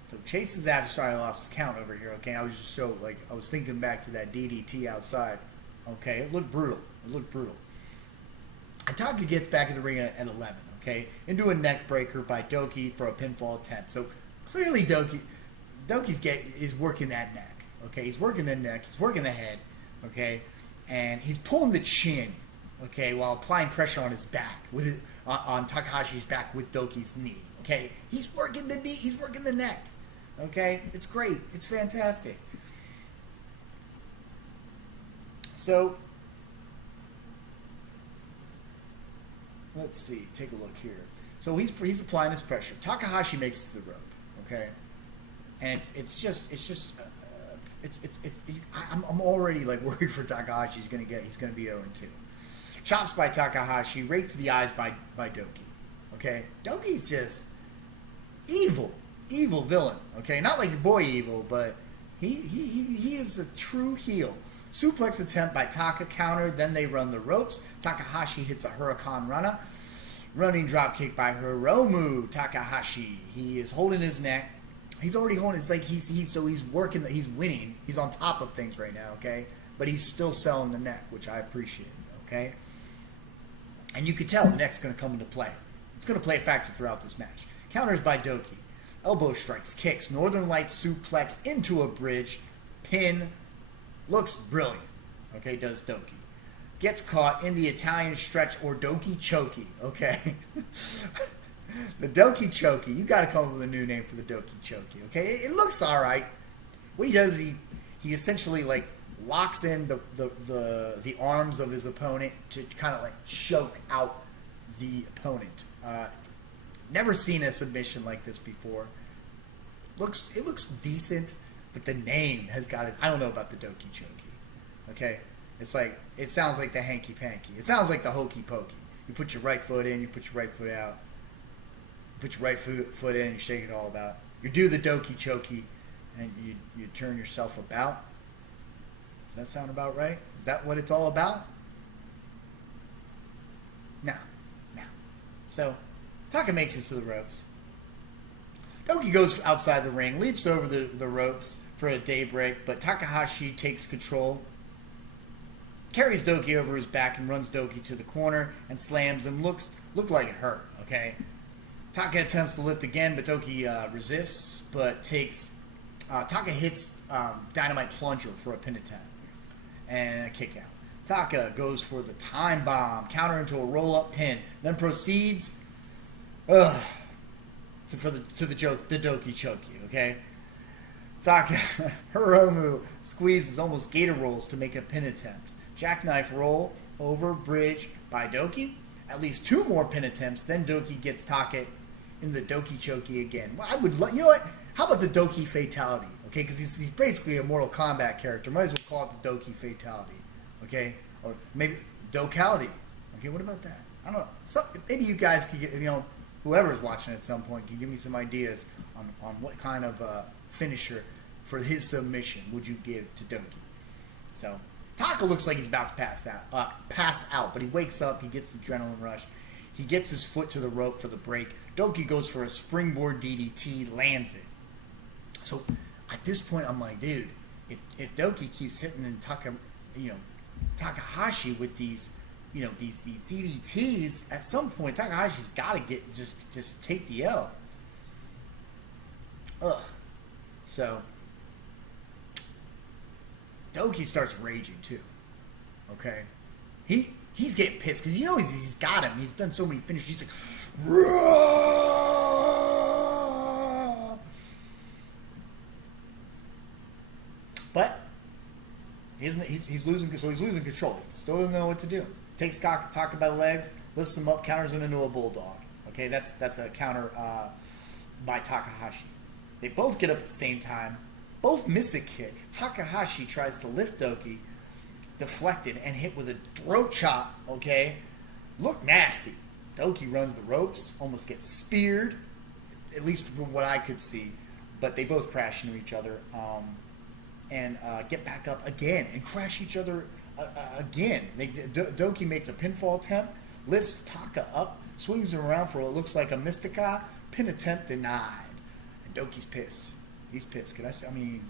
So chases after. Sorry, I lost count over here. Okay, I was just so I was thinking back to that DDT outside. Okay, it looked brutal. And Taka gets back in the ring at 11. Okay, into a neck breaker by Douki for a pinfall attempt. So clearly is working that neck. Okay, he's working the neck. He's working the head. Okay, and he's pulling the chin. Okay, while applying pressure on his back on Takahashi's back with Douki's knee. Okay, he's working the knee, he's working the neck. Okay, it's great, it's fantastic. So, let's see, take a look here. So he's applying his pressure. Takahashi makes it to the rope. Okay, and I'm already like worried for Takahashi. He's gonna be 0-2. Chops by Takahashi, rakes the eyes by Douki. Okay, Douki's just evil villain. Okay, not like your boy Evil, but he is a true heel. Suplex attempt by Taka, countered. Then they run the ropes. Takahashi hits a Huracan Rana. Running drop kick by Hiromu Takahashi. He is holding his neck. He's already holding his he's working. He's winning. He's on top of things right now. Okay, but he's still selling the neck, which I appreciate. Okay, and you could tell the neck's going to come into play. It's going to play a factor throughout this match. Counters by Douki. Elbow strikes, kicks, Northern Lights suplex into a bridge. Pin. Looks brilliant. Okay, does Douki. Gets caught in the Italian stretch or Douki Choki. Okay. The Douki Choki. You got to come up with a new name for the Douki Choki. Okay. It looks all right. What he does is he essentially like locks in the arms of his opponent to kind of like choke out the opponent. Never seen a submission like this before. It looks decent, but the name has got it. I don't know about the Douki Choki. Okay, it sounds like the hanky panky. It sounds like the hokey pokey. You put your right foot in, you put your right foot out. You put your right foot in, you shake it all about. You do the Douki Choki, and you turn yourself about. Does that sound about right? Is that what it's all about? No. So, Taka makes it to the ropes. Douki goes outside the ring, leaps over the ropes for a daybreak, but Takahashi takes control, carries Douki over his back and runs Douki to the corner and slams him. Looked like it hurt, okay? Taka attempts to lift again, but Douki resists, but Taka hits Dynamite Plunger for a pin attempt and a kick out. Taka goes for the time bomb, counter into a roll-up pin, then proceeds to the Douki Choki, okay? Taka, Hiromu squeezes, almost gator rolls to make a pin attempt. Jackknife roll over bridge by Douki. At least 2 more pin attempts, then Douki gets Taka in the Douki Choki again. Well, I would you know what? How about the Douki Fatality? Okay, because he's basically a Mortal Kombat character. Might as well call it the Douki Fatality. Okay, or maybe Doukality. Okay, what about that? I don't know. Maybe you guys could get, whoever's watching at some point can give me some ideas on what kind of finisher for his submission would you give to Douki. So Taka looks like he's about to pass out, but he wakes up. He gets the adrenaline rush. He gets his foot to the rope for the break. Douki goes for a springboard DDT, lands it. So at this point, I'm like, dude, if Douki keeps hitting in Takahashi with these DDTs, at some point Takahashi's got to get just take the L. Ugh. So Douki starts raging too. Okay, he's getting pissed because he's got him. He's done so many finishes. He's like, Rah! But he's losing. So he's losing control. He still doesn't know what to do. Takes Taka by the legs, lifts him up, counters him into a bulldog. Okay, that's a counter by Takahashi. They both get up at the same time. Both miss a kick. Takahashi tries to lift Douki, deflected, and hit with a throat chop, okay? Look nasty. Douki runs the ropes, almost gets speared, at least from what I could see. But they both crash into each other and get back up again and crash each other again. Douki makes a pinfall attempt, lifts Taka up, swings him around for what looks like a Mystica. Pin attempt denied. And Douki's pissed. He's pissed. Could I say? I mean,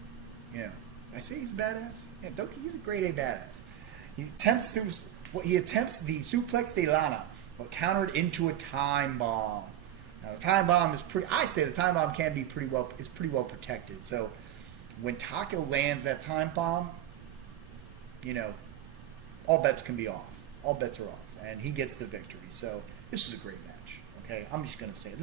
I say he's a badass. Yeah, Douki, he's a grade A badass. He attempts the suplex de lana, but countered into a time bomb. Now the time bomb is pretty. I say the time bomb can be pretty well protected. So when Taka lands that time bomb, all bets can be off. All bets are off, and he gets the victory. So this was a great match. Okay, I'm just gonna say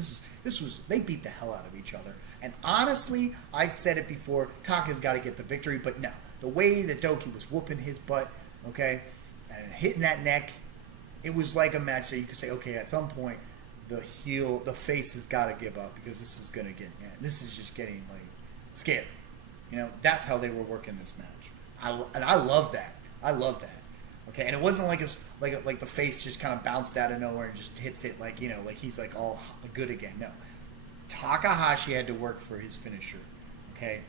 they beat the hell out of each other. And honestly, I've said it before, Taka's got to get the victory, but no. The way that Douki was whooping his butt, okay, and hitting that neck, it was like a match that you could say, okay, at some point, the face has got to give up because this is just getting like scary. That's how they were working this match. I love that. Okay, and it wasn't like the face just kind of bounced out of nowhere and just hits it like he's like all good again. No. Takahashi had to work for his finisher. Okay,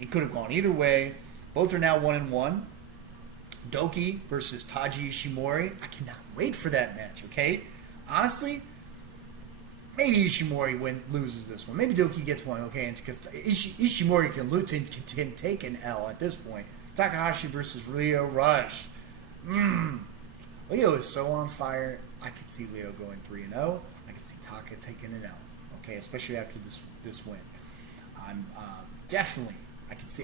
it could have gone either way. Both are now 1-1. Douki versus Taiji Ishimori. I cannot wait for that match. Okay, honestly, maybe Ishimori loses this one. Maybe Douki gets one. Okay, because Ishimori can take an L at this point. Takahashi versus Leo Rush. Leo is so on fire. I could see Leo going 3-0. I could see Taka taking an L. Okay, especially after this win. I'm definitely.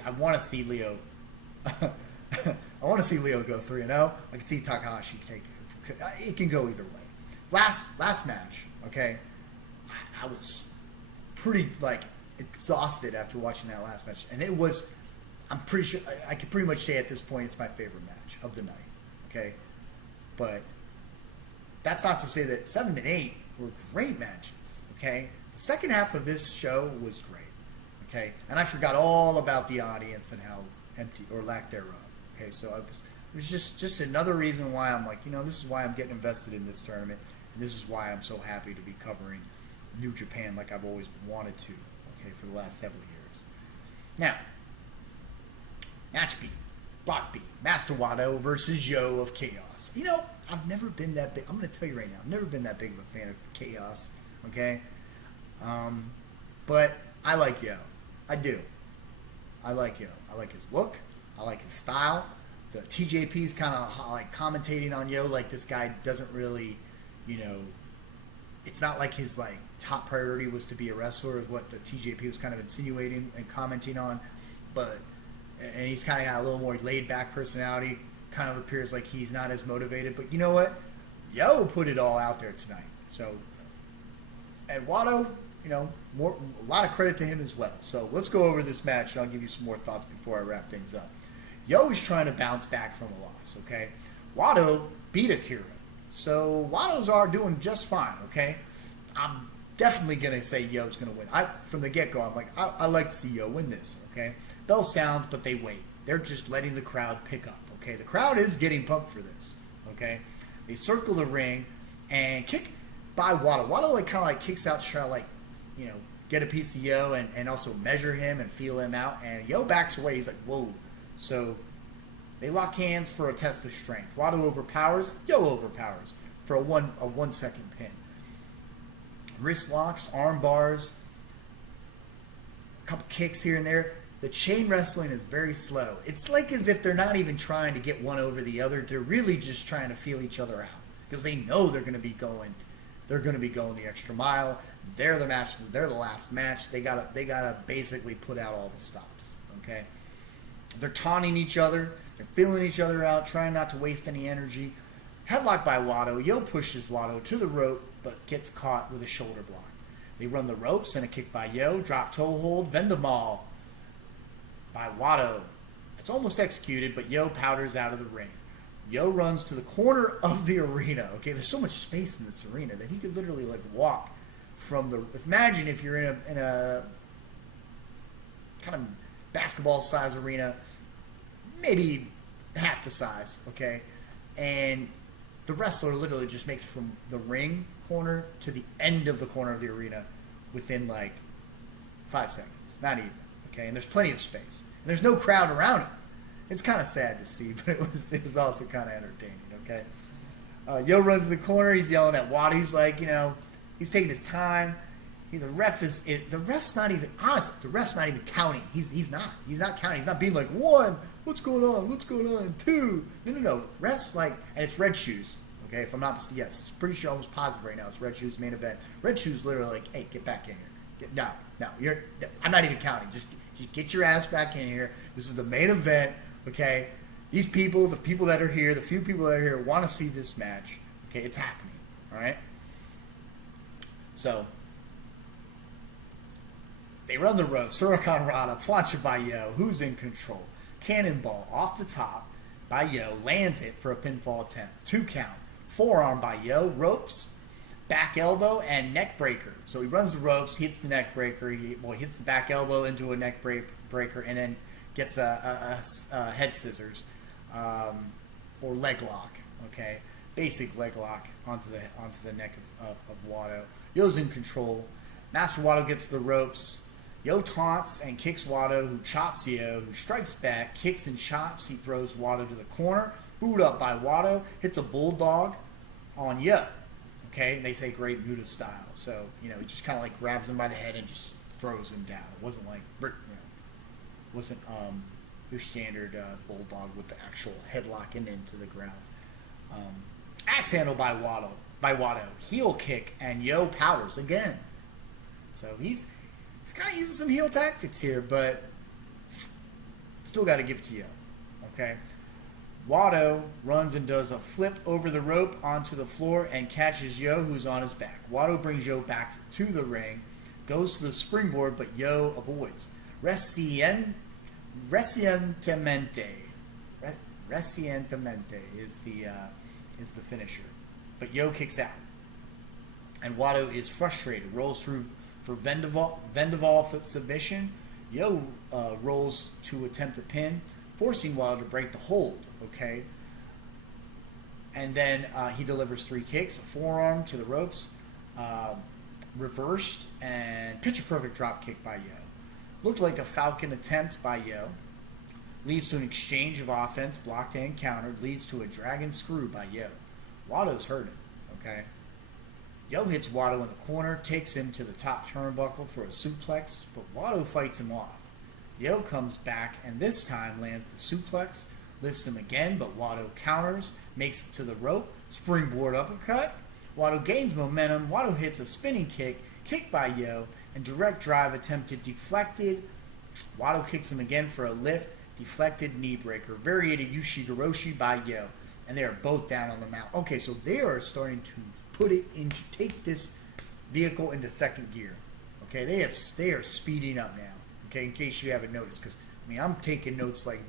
I want to see Leo. I want to see Leo go 3-0. I can see Takahashi take it. It can go either way. Last match. Okay, I was pretty exhausted after watching that last match, and it was. I'm pretty sure I can pretty much say at this point it's my favorite match of the night. Okay, but that's not to say that 7 and 8 were great matches. Okay. The second half of this show was great, okay? And I forgot all about the audience and how empty or lack thereof, okay? So it was just another reason why I'm like, this is why I'm getting invested in this tournament, and this is why I'm so happy to be covering New Japan like I've always wanted to, okay, for the last several years. Now, match B, Block B, Master Wato versus Yo of Chaos. I've never been that big. I'm going to tell you right now, I've never been that big of a fan of Chaos, okay? But I like Yo. I do. I like Yo. I like his look. I like his style. The TJP's kind of like commentating on Yo like this guy doesn't really, it's not like his top priority was to be a wrestler is what the TJP was kind of insinuating and commenting on. And he's kind of got a little more laid back personality. Kind of appears like he's not as motivated. But you know what? Yo put it all out there tonight. So, and Wato, a lot of credit to him as well. So let's go over this match, and I'll give you some more thoughts before I wrap things up. Yo is trying to bounce back from a loss, okay? Wato beat Akira. So Wato's are doing just fine, okay? I'm definitely going to say Yo's going to win. From the get-go, I'm like, I like to see Yo win this, okay? Bell sounds, but they wait. They're just letting the crowd pick up, okay? The crowd is getting pumped for this, okay? They circle the ring and kick by Wato. Wato kind of kicks out to try to get a piece of Yo and also measure him and feel him out. And Yo backs away. He's like, whoa. So they lock hands for a test of strength. Wato overpowers. Yo overpowers for a 1 second pin. wrist locks, arm bars, a couple kicks here and there. The chain wrestling is very slow. It's like as if they're not even trying to get one over the other. They're really just trying to feel each other out because they know they're going to be going. They're going to be going the extra mile. They're the match. They're the last match. They gotta basically put out all the stops. Okay. They're taunting each other. They're feeling each other out, trying not to waste any energy. Headlock by Wato. Yo pushes Wato to the rope, but gets caught with a shoulder block. They run the ropes and a kick by Yo. Drop toe hold. Vendamal by Wato. It's almost executed, but Yo powders out of the ring. Yo runs to the corner of the arena. Okay, there's so much space in this arena that he could literally like walk from the. Imagine if you're in a kind of basketball size arena, maybe half the size. Okay, and the wrestler literally just makes from the ring corner to the end of the corner of the arena within like 5 seconds. Not even. Okay, and there's plenty of space. And there's no crowd around him. It's kind of sad to see, but it was also kind of entertaining. Okay, Yo runs to the corner. He's yelling at Wato. He's like, he's taking his time. The ref's not even honestly. The ref's not even counting. He's not counting. He's not being like 1. What's going on? What's going on? 2. No. Ref's like, and it's Red Shoes. Okay, if I'm not mistaken, yes, it's pretty sure almost positive right now. It's Red Shoes main event. Red Shoes literally like, hey, get back in here. No. I'm not even counting. Just get your ass back in here. This is the main event. Okay, these people, the people that are here, the few people that are here, want to see this match. Okay, it's happening. All right. So they run the ropes. Huracan Rana, plancha by Yo, who's in control. Cannonball off the top by Yo, lands it for a pinfall attempt. 2 count. Forearm by Yo, ropes, back elbow, and neck breaker. So he runs the ropes, hits the neck breaker. He hits the back elbow into a neck breaker, and then gets a head scissors or leg lock. Okay, basic leg lock onto the neck of Wato. Yo's in control. Master Wato gets the ropes. Yo taunts and kicks Wato, who chops Yo, who strikes back, kicks and chops. He throws Wato to the corner. Booed up by Wato, hits a bulldog on Yo. Okay, and they say great Buddha style. So, he just kind of like grabs him by the head and just throws him down. It wasn't like, wasn't your standard bulldog with the actual head locking into the ground. Axe handle by Wato. Heel kick, and Yo powers again. So he's kind of using some heel tactics here, but still got to give it to Yo. Okay. Wato runs and does a flip over the rope onto the floor and catches Yo, who's on his back. Wato brings Yo back to the ring, goes to the springboard, but Yo avoids. Recientemente is the finisher, but Yo kicks out, and Wato is frustrated. Rolls through for Vendaval submission. Yo rolls to attempt a pin, forcing Wato to break the hold. Okay, and then he delivers 3 kicks: a forearm to the ropes, reversed, and picture perfect drop kick by Yo. Looked like a Falcon attempt by Yo. Leads to an exchange of offense, blocked and countered. Leads to a dragon screw by Yo. Wato's hurting. Okay. Yo hits Wato in the corner, takes him to the top turnbuckle for a suplex, but Wato fights him off. Yo comes back and this time lands the suplex, lifts him again, but Wato counters, makes it to the rope, springboard uppercut. Wato gains momentum. Wato hits a spinning kick by Yo, and direct drive attempted deflected. Wato kicks him again for a lift, deflected knee breaker, variated Ushigoroshi by Yo, and they are both down on the mount. Okay, so they are starting to take this vehicle into second gear. Okay, they are speeding up now. Okay, in case you haven't noticed, because I'm taking notes like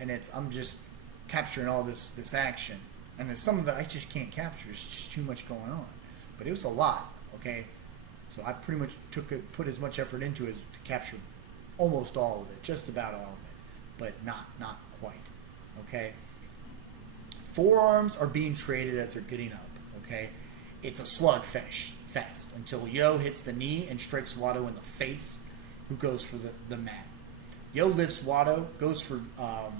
and I'm just capturing all this action, and there's some of it I just can't capture. There's just too much going on, but it was a lot. Okay, so I pretty much put as much effort into it to capture almost all of it, just about all of it, but not quite. Okay, forearms are being traded as they're getting up. Okay, it's a slugfest until Yo hits the knee and strikes Wato in the face, who goes for the mat. Yo lifts Wato, goes for, I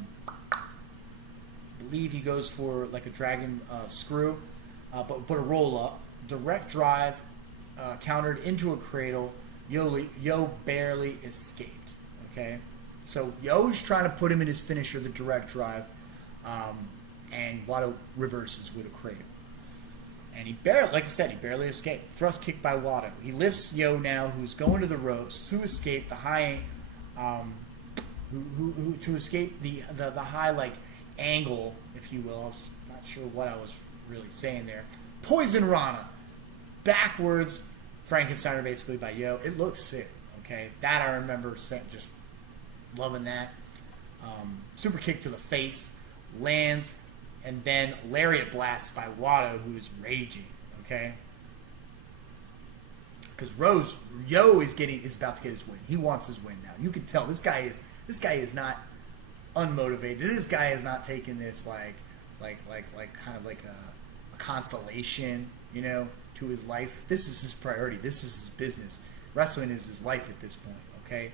believe he goes for like a dragon screw, but a roll up, direct drive countered into a cradle. Yo barely escaped. Okay, so Yo's trying to put him in his finisher, the direct drive, and Wato reverses with a cradle. And he barely, like I said, he barely escaped. Thrust kick by Wato. He lifts Yo now, who's going to the ropes to escape the high, to escape the high like angle, if you will. I was not sure what I was really saying there. Poison Rana, backwards Frankensteiner basically by Yo. It looks sick. Okay, that I remember just loving that. Super kick to the face, lands. And then lariat blast by Wato, who is raging. Okay, because Yo is about to get his win. He wants his win now. You can tell this guy is not unmotivated. This guy is not taking this like kind of like a consolation, to his life. This is his priority. This is his business. Wrestling is his life at this point. Okay,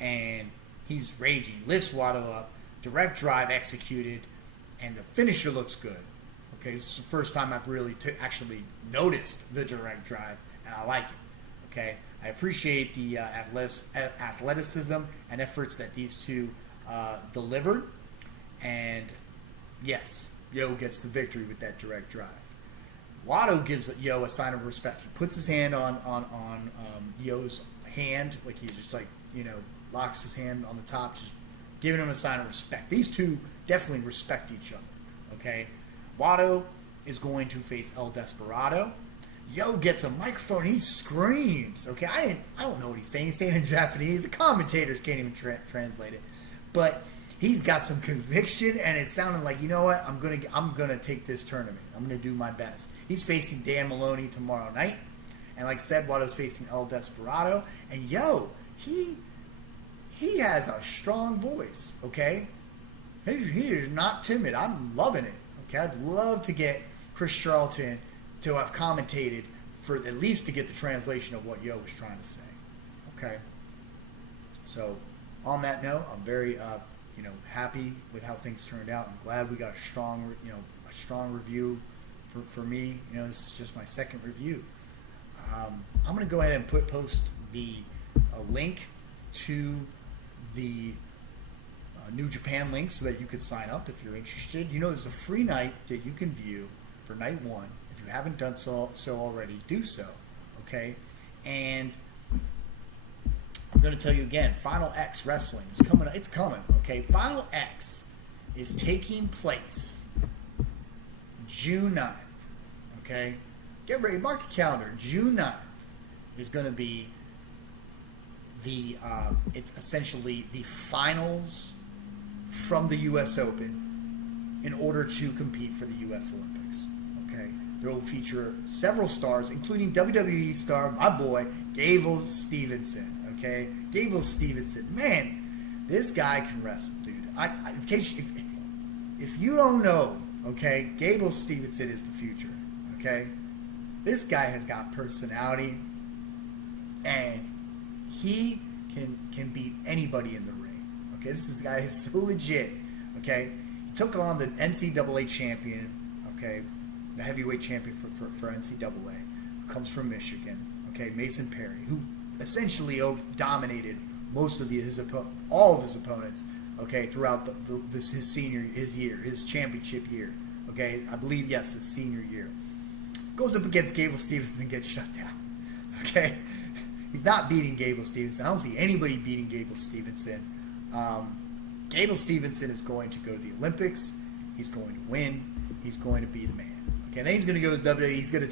and he's raging. Lifts Wato up. Direct drive executed. And the finisher looks good. Okay, this is the first time I've really actually noticed the direct drive, and I like it. Okay, I appreciate the athleticism and efforts that these two delivered. And yes, Yo gets the victory with that direct drive. Wato gives Yo a sign of respect. He puts his hand on Yo's hand, like he's just locks his hand on the top, just giving him a sign of respect. These two definitely respect each other. Okay, Wato is going to face El Desperado. Yo gets a microphone. He screams. Okay, I don't know what he's saying. He's saying in Japanese. The commentators can't even translate it. But he's got some conviction, and it sounded like, you know what? I'm gonna take this tournament. I'm gonna do my best. He's facing Dan Maloney tomorrow night, and like I said, Wato's facing El Desperado. And Yo, he has a strong voice. Okay. He is not timid. I'm loving it. Okay, I'd love to get Chris Charlton to have commentated for at least to get the translation of what Yo was trying to say. Okay. So, on that note, I'm very, happy with how things turned out. I'm glad we got a strong review for me. This is just my second review. I'm going to go ahead and post a link to the New Japan link so that you could sign up if you're interested. There's a free night that you can view for night one. If you haven't done so already, do so. Okay? And I'm going to tell you again, Final X Wrestling is coming. It's coming. Okay? Final X is taking place June 9th. Okay? Get ready. Mark your calendar. June 9th is going to be it's essentially the finals from the U.S. Open in order to compete for the U.S. Olympics. Okay, there will feature several stars, including WWE star, my boy, Gable Stevenson. Okay, Gable Stevenson, man, this guy can wrestle, dude. If you don't know, okay, Gable Stevenson is the future. Okay, this guy has got personality, and he can beat anybody in the ring. Okay, this guy is so legit. Okay, he took on the NCAA champion. Okay, the heavyweight champion for NCAA, who comes from Michigan. Okay, Mason Perry, who essentially dominated all of his opponents. Okay, throughout his championship year. Okay, I believe his senior year. Goes up against Gable Stevenson and gets shut down. Okay. He's not beating Gable Stevenson. I don't see anybody beating Gable Stevenson. Gable Stevenson is going to go to the Olympics. He's going to win. He's going to be the man. Okay, then he's going to go to WWE. He's going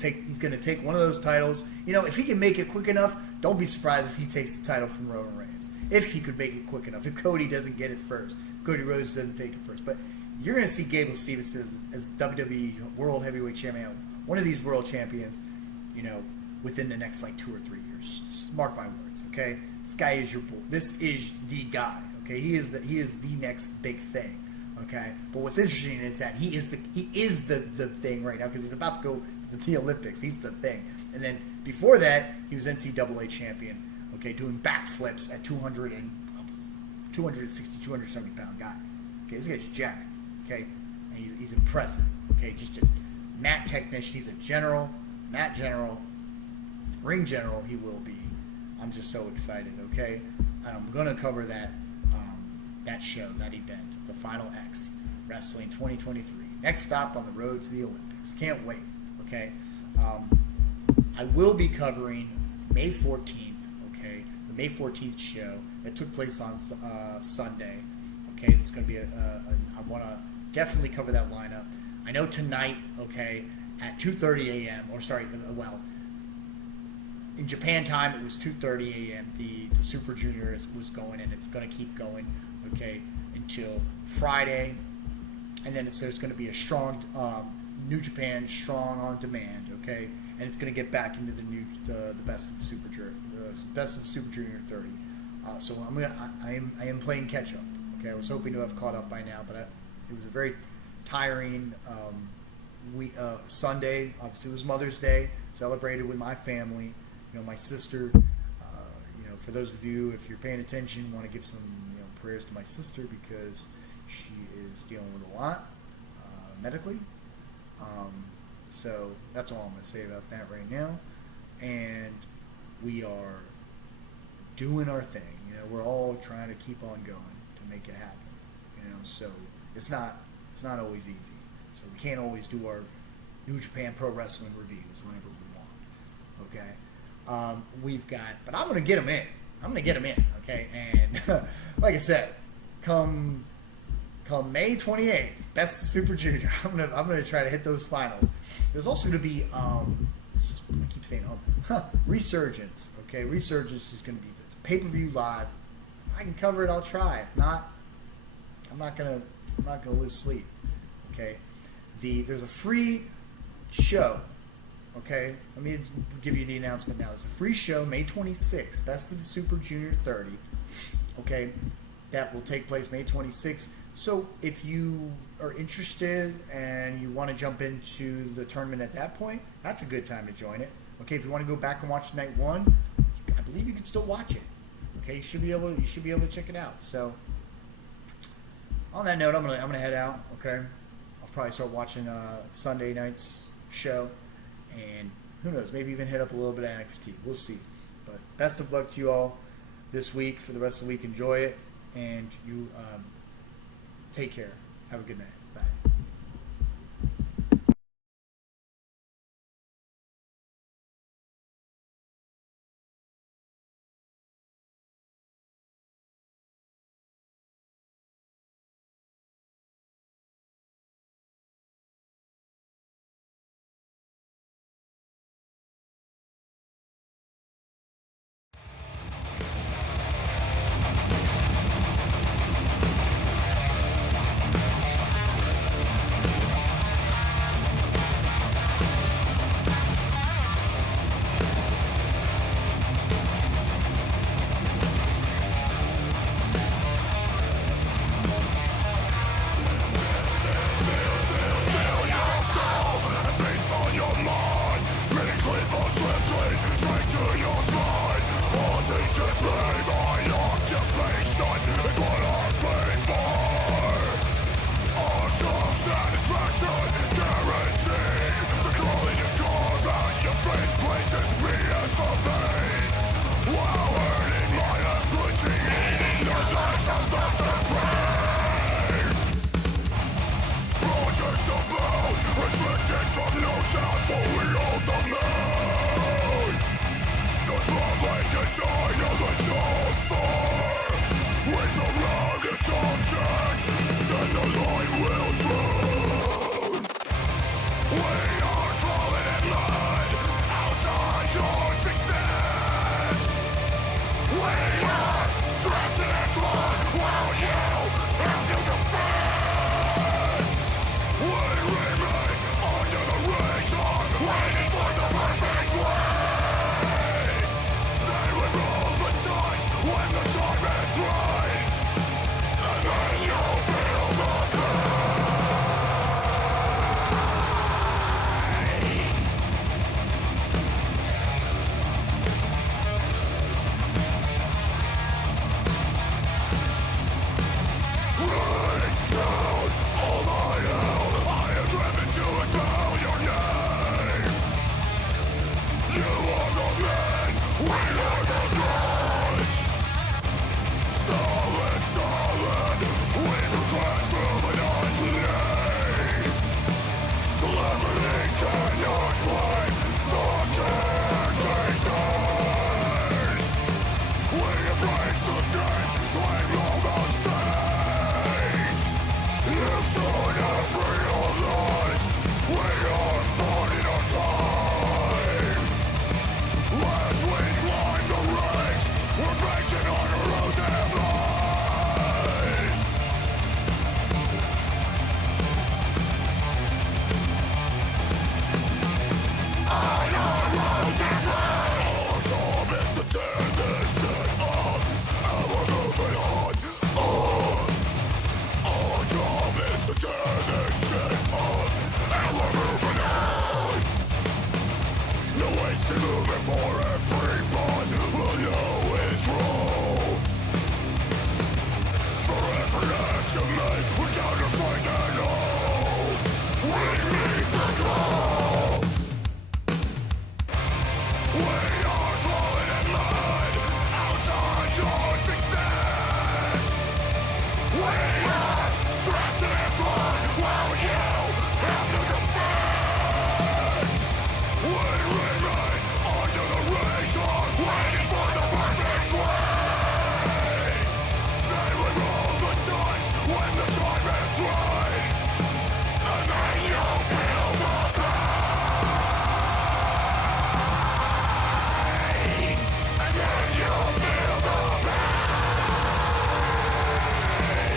to take one of those titles. If he can make it quick enough, don't be surprised if he takes the title from Roman Reigns. If he could make it quick enough. If Cody doesn't get it first. Cody Rhodes doesn't take it first. But you're going to see Gable Stevenson as WWE World Heavyweight Champion. One of these world champions, within the next 2 or 3 years. Just mark my words, okay? This guy is your boy. This is the guy, okay? He is the next big thing, okay? But what's interesting is that he is the thing right now because he's about to go to the Olympics. He's the thing. And then before that, he was NCAA champion, okay, doing backflips at 260, 270 pound guy. Okay, this guy's jacked, okay? And he's impressive, okay? Just a mat technician. He's a mat general. ring general, he will be. I'm just so excited. Okay, and I'm gonna cover that that show, that event, the Final X Wrestling 2023. Next stop on the road to the Olympics. Can't wait. Okay, I will be covering May 14th. Okay, the May 14th show that took place on Sunday. Okay, it's going to be I want to definitely cover that lineup. I know tonight, okay, at 2:30 a.m. or sorry, well, in Japan time it was 2:30 a.m. The Super Junior was going, and it's going to keep going, okay, until Friday, and then there's going to be a strong New Japan Strong on Demand, okay, and it's going to get back into the best of the Super Junior, best of the Super Junior 30. So I am playing catch up. Okay, I was hoping to have caught up by now, but it was a very tiring Sunday. Obviously, it was Mother's Day. Celebrated with my family. You know, my sister. You know, for those of you, if you're paying attention, want to give some prayers to my sister because she is dealing with a lot medically. So that's all I'm going to say about that right now. And we are doing our thing. You know, we're all trying to keep on going to make it happen. You know, so it's not always easy. So we can't always do our New Japan Pro Wrestling reviews whenever we want. Okay, we've got, but I'm gonna get them in. Okay, and like I said, come May 28th, Best of Super Junior. I'm gonna try to hit those finals. There's also gonna be I keep saying Resurgence. Okay, Resurgence is gonna be pay-per-view live. If I can cover it, I'll try. If not, I'm not gonna lose sleep. Okay, there's a free show. Okay, let me give you the announcement now. There's a free show May 26th, Best of the Super Junior 30. Okay, that will take place May 26th. So if you are interested and you want to jump into the tournament at that point, that's a good time to join it. Okay, if you want to go back and watch night one, I believe you can still watch it. Okay, you should be able to check it out. So on that note, I'm gonna head out. Okay, I'll probably start watching Sunday night's show, and who knows, maybe even hit up a little bit of NXT. We'll see. But best of luck to you all this week. For the rest of the week, enjoy it, and you take care. Have a good night.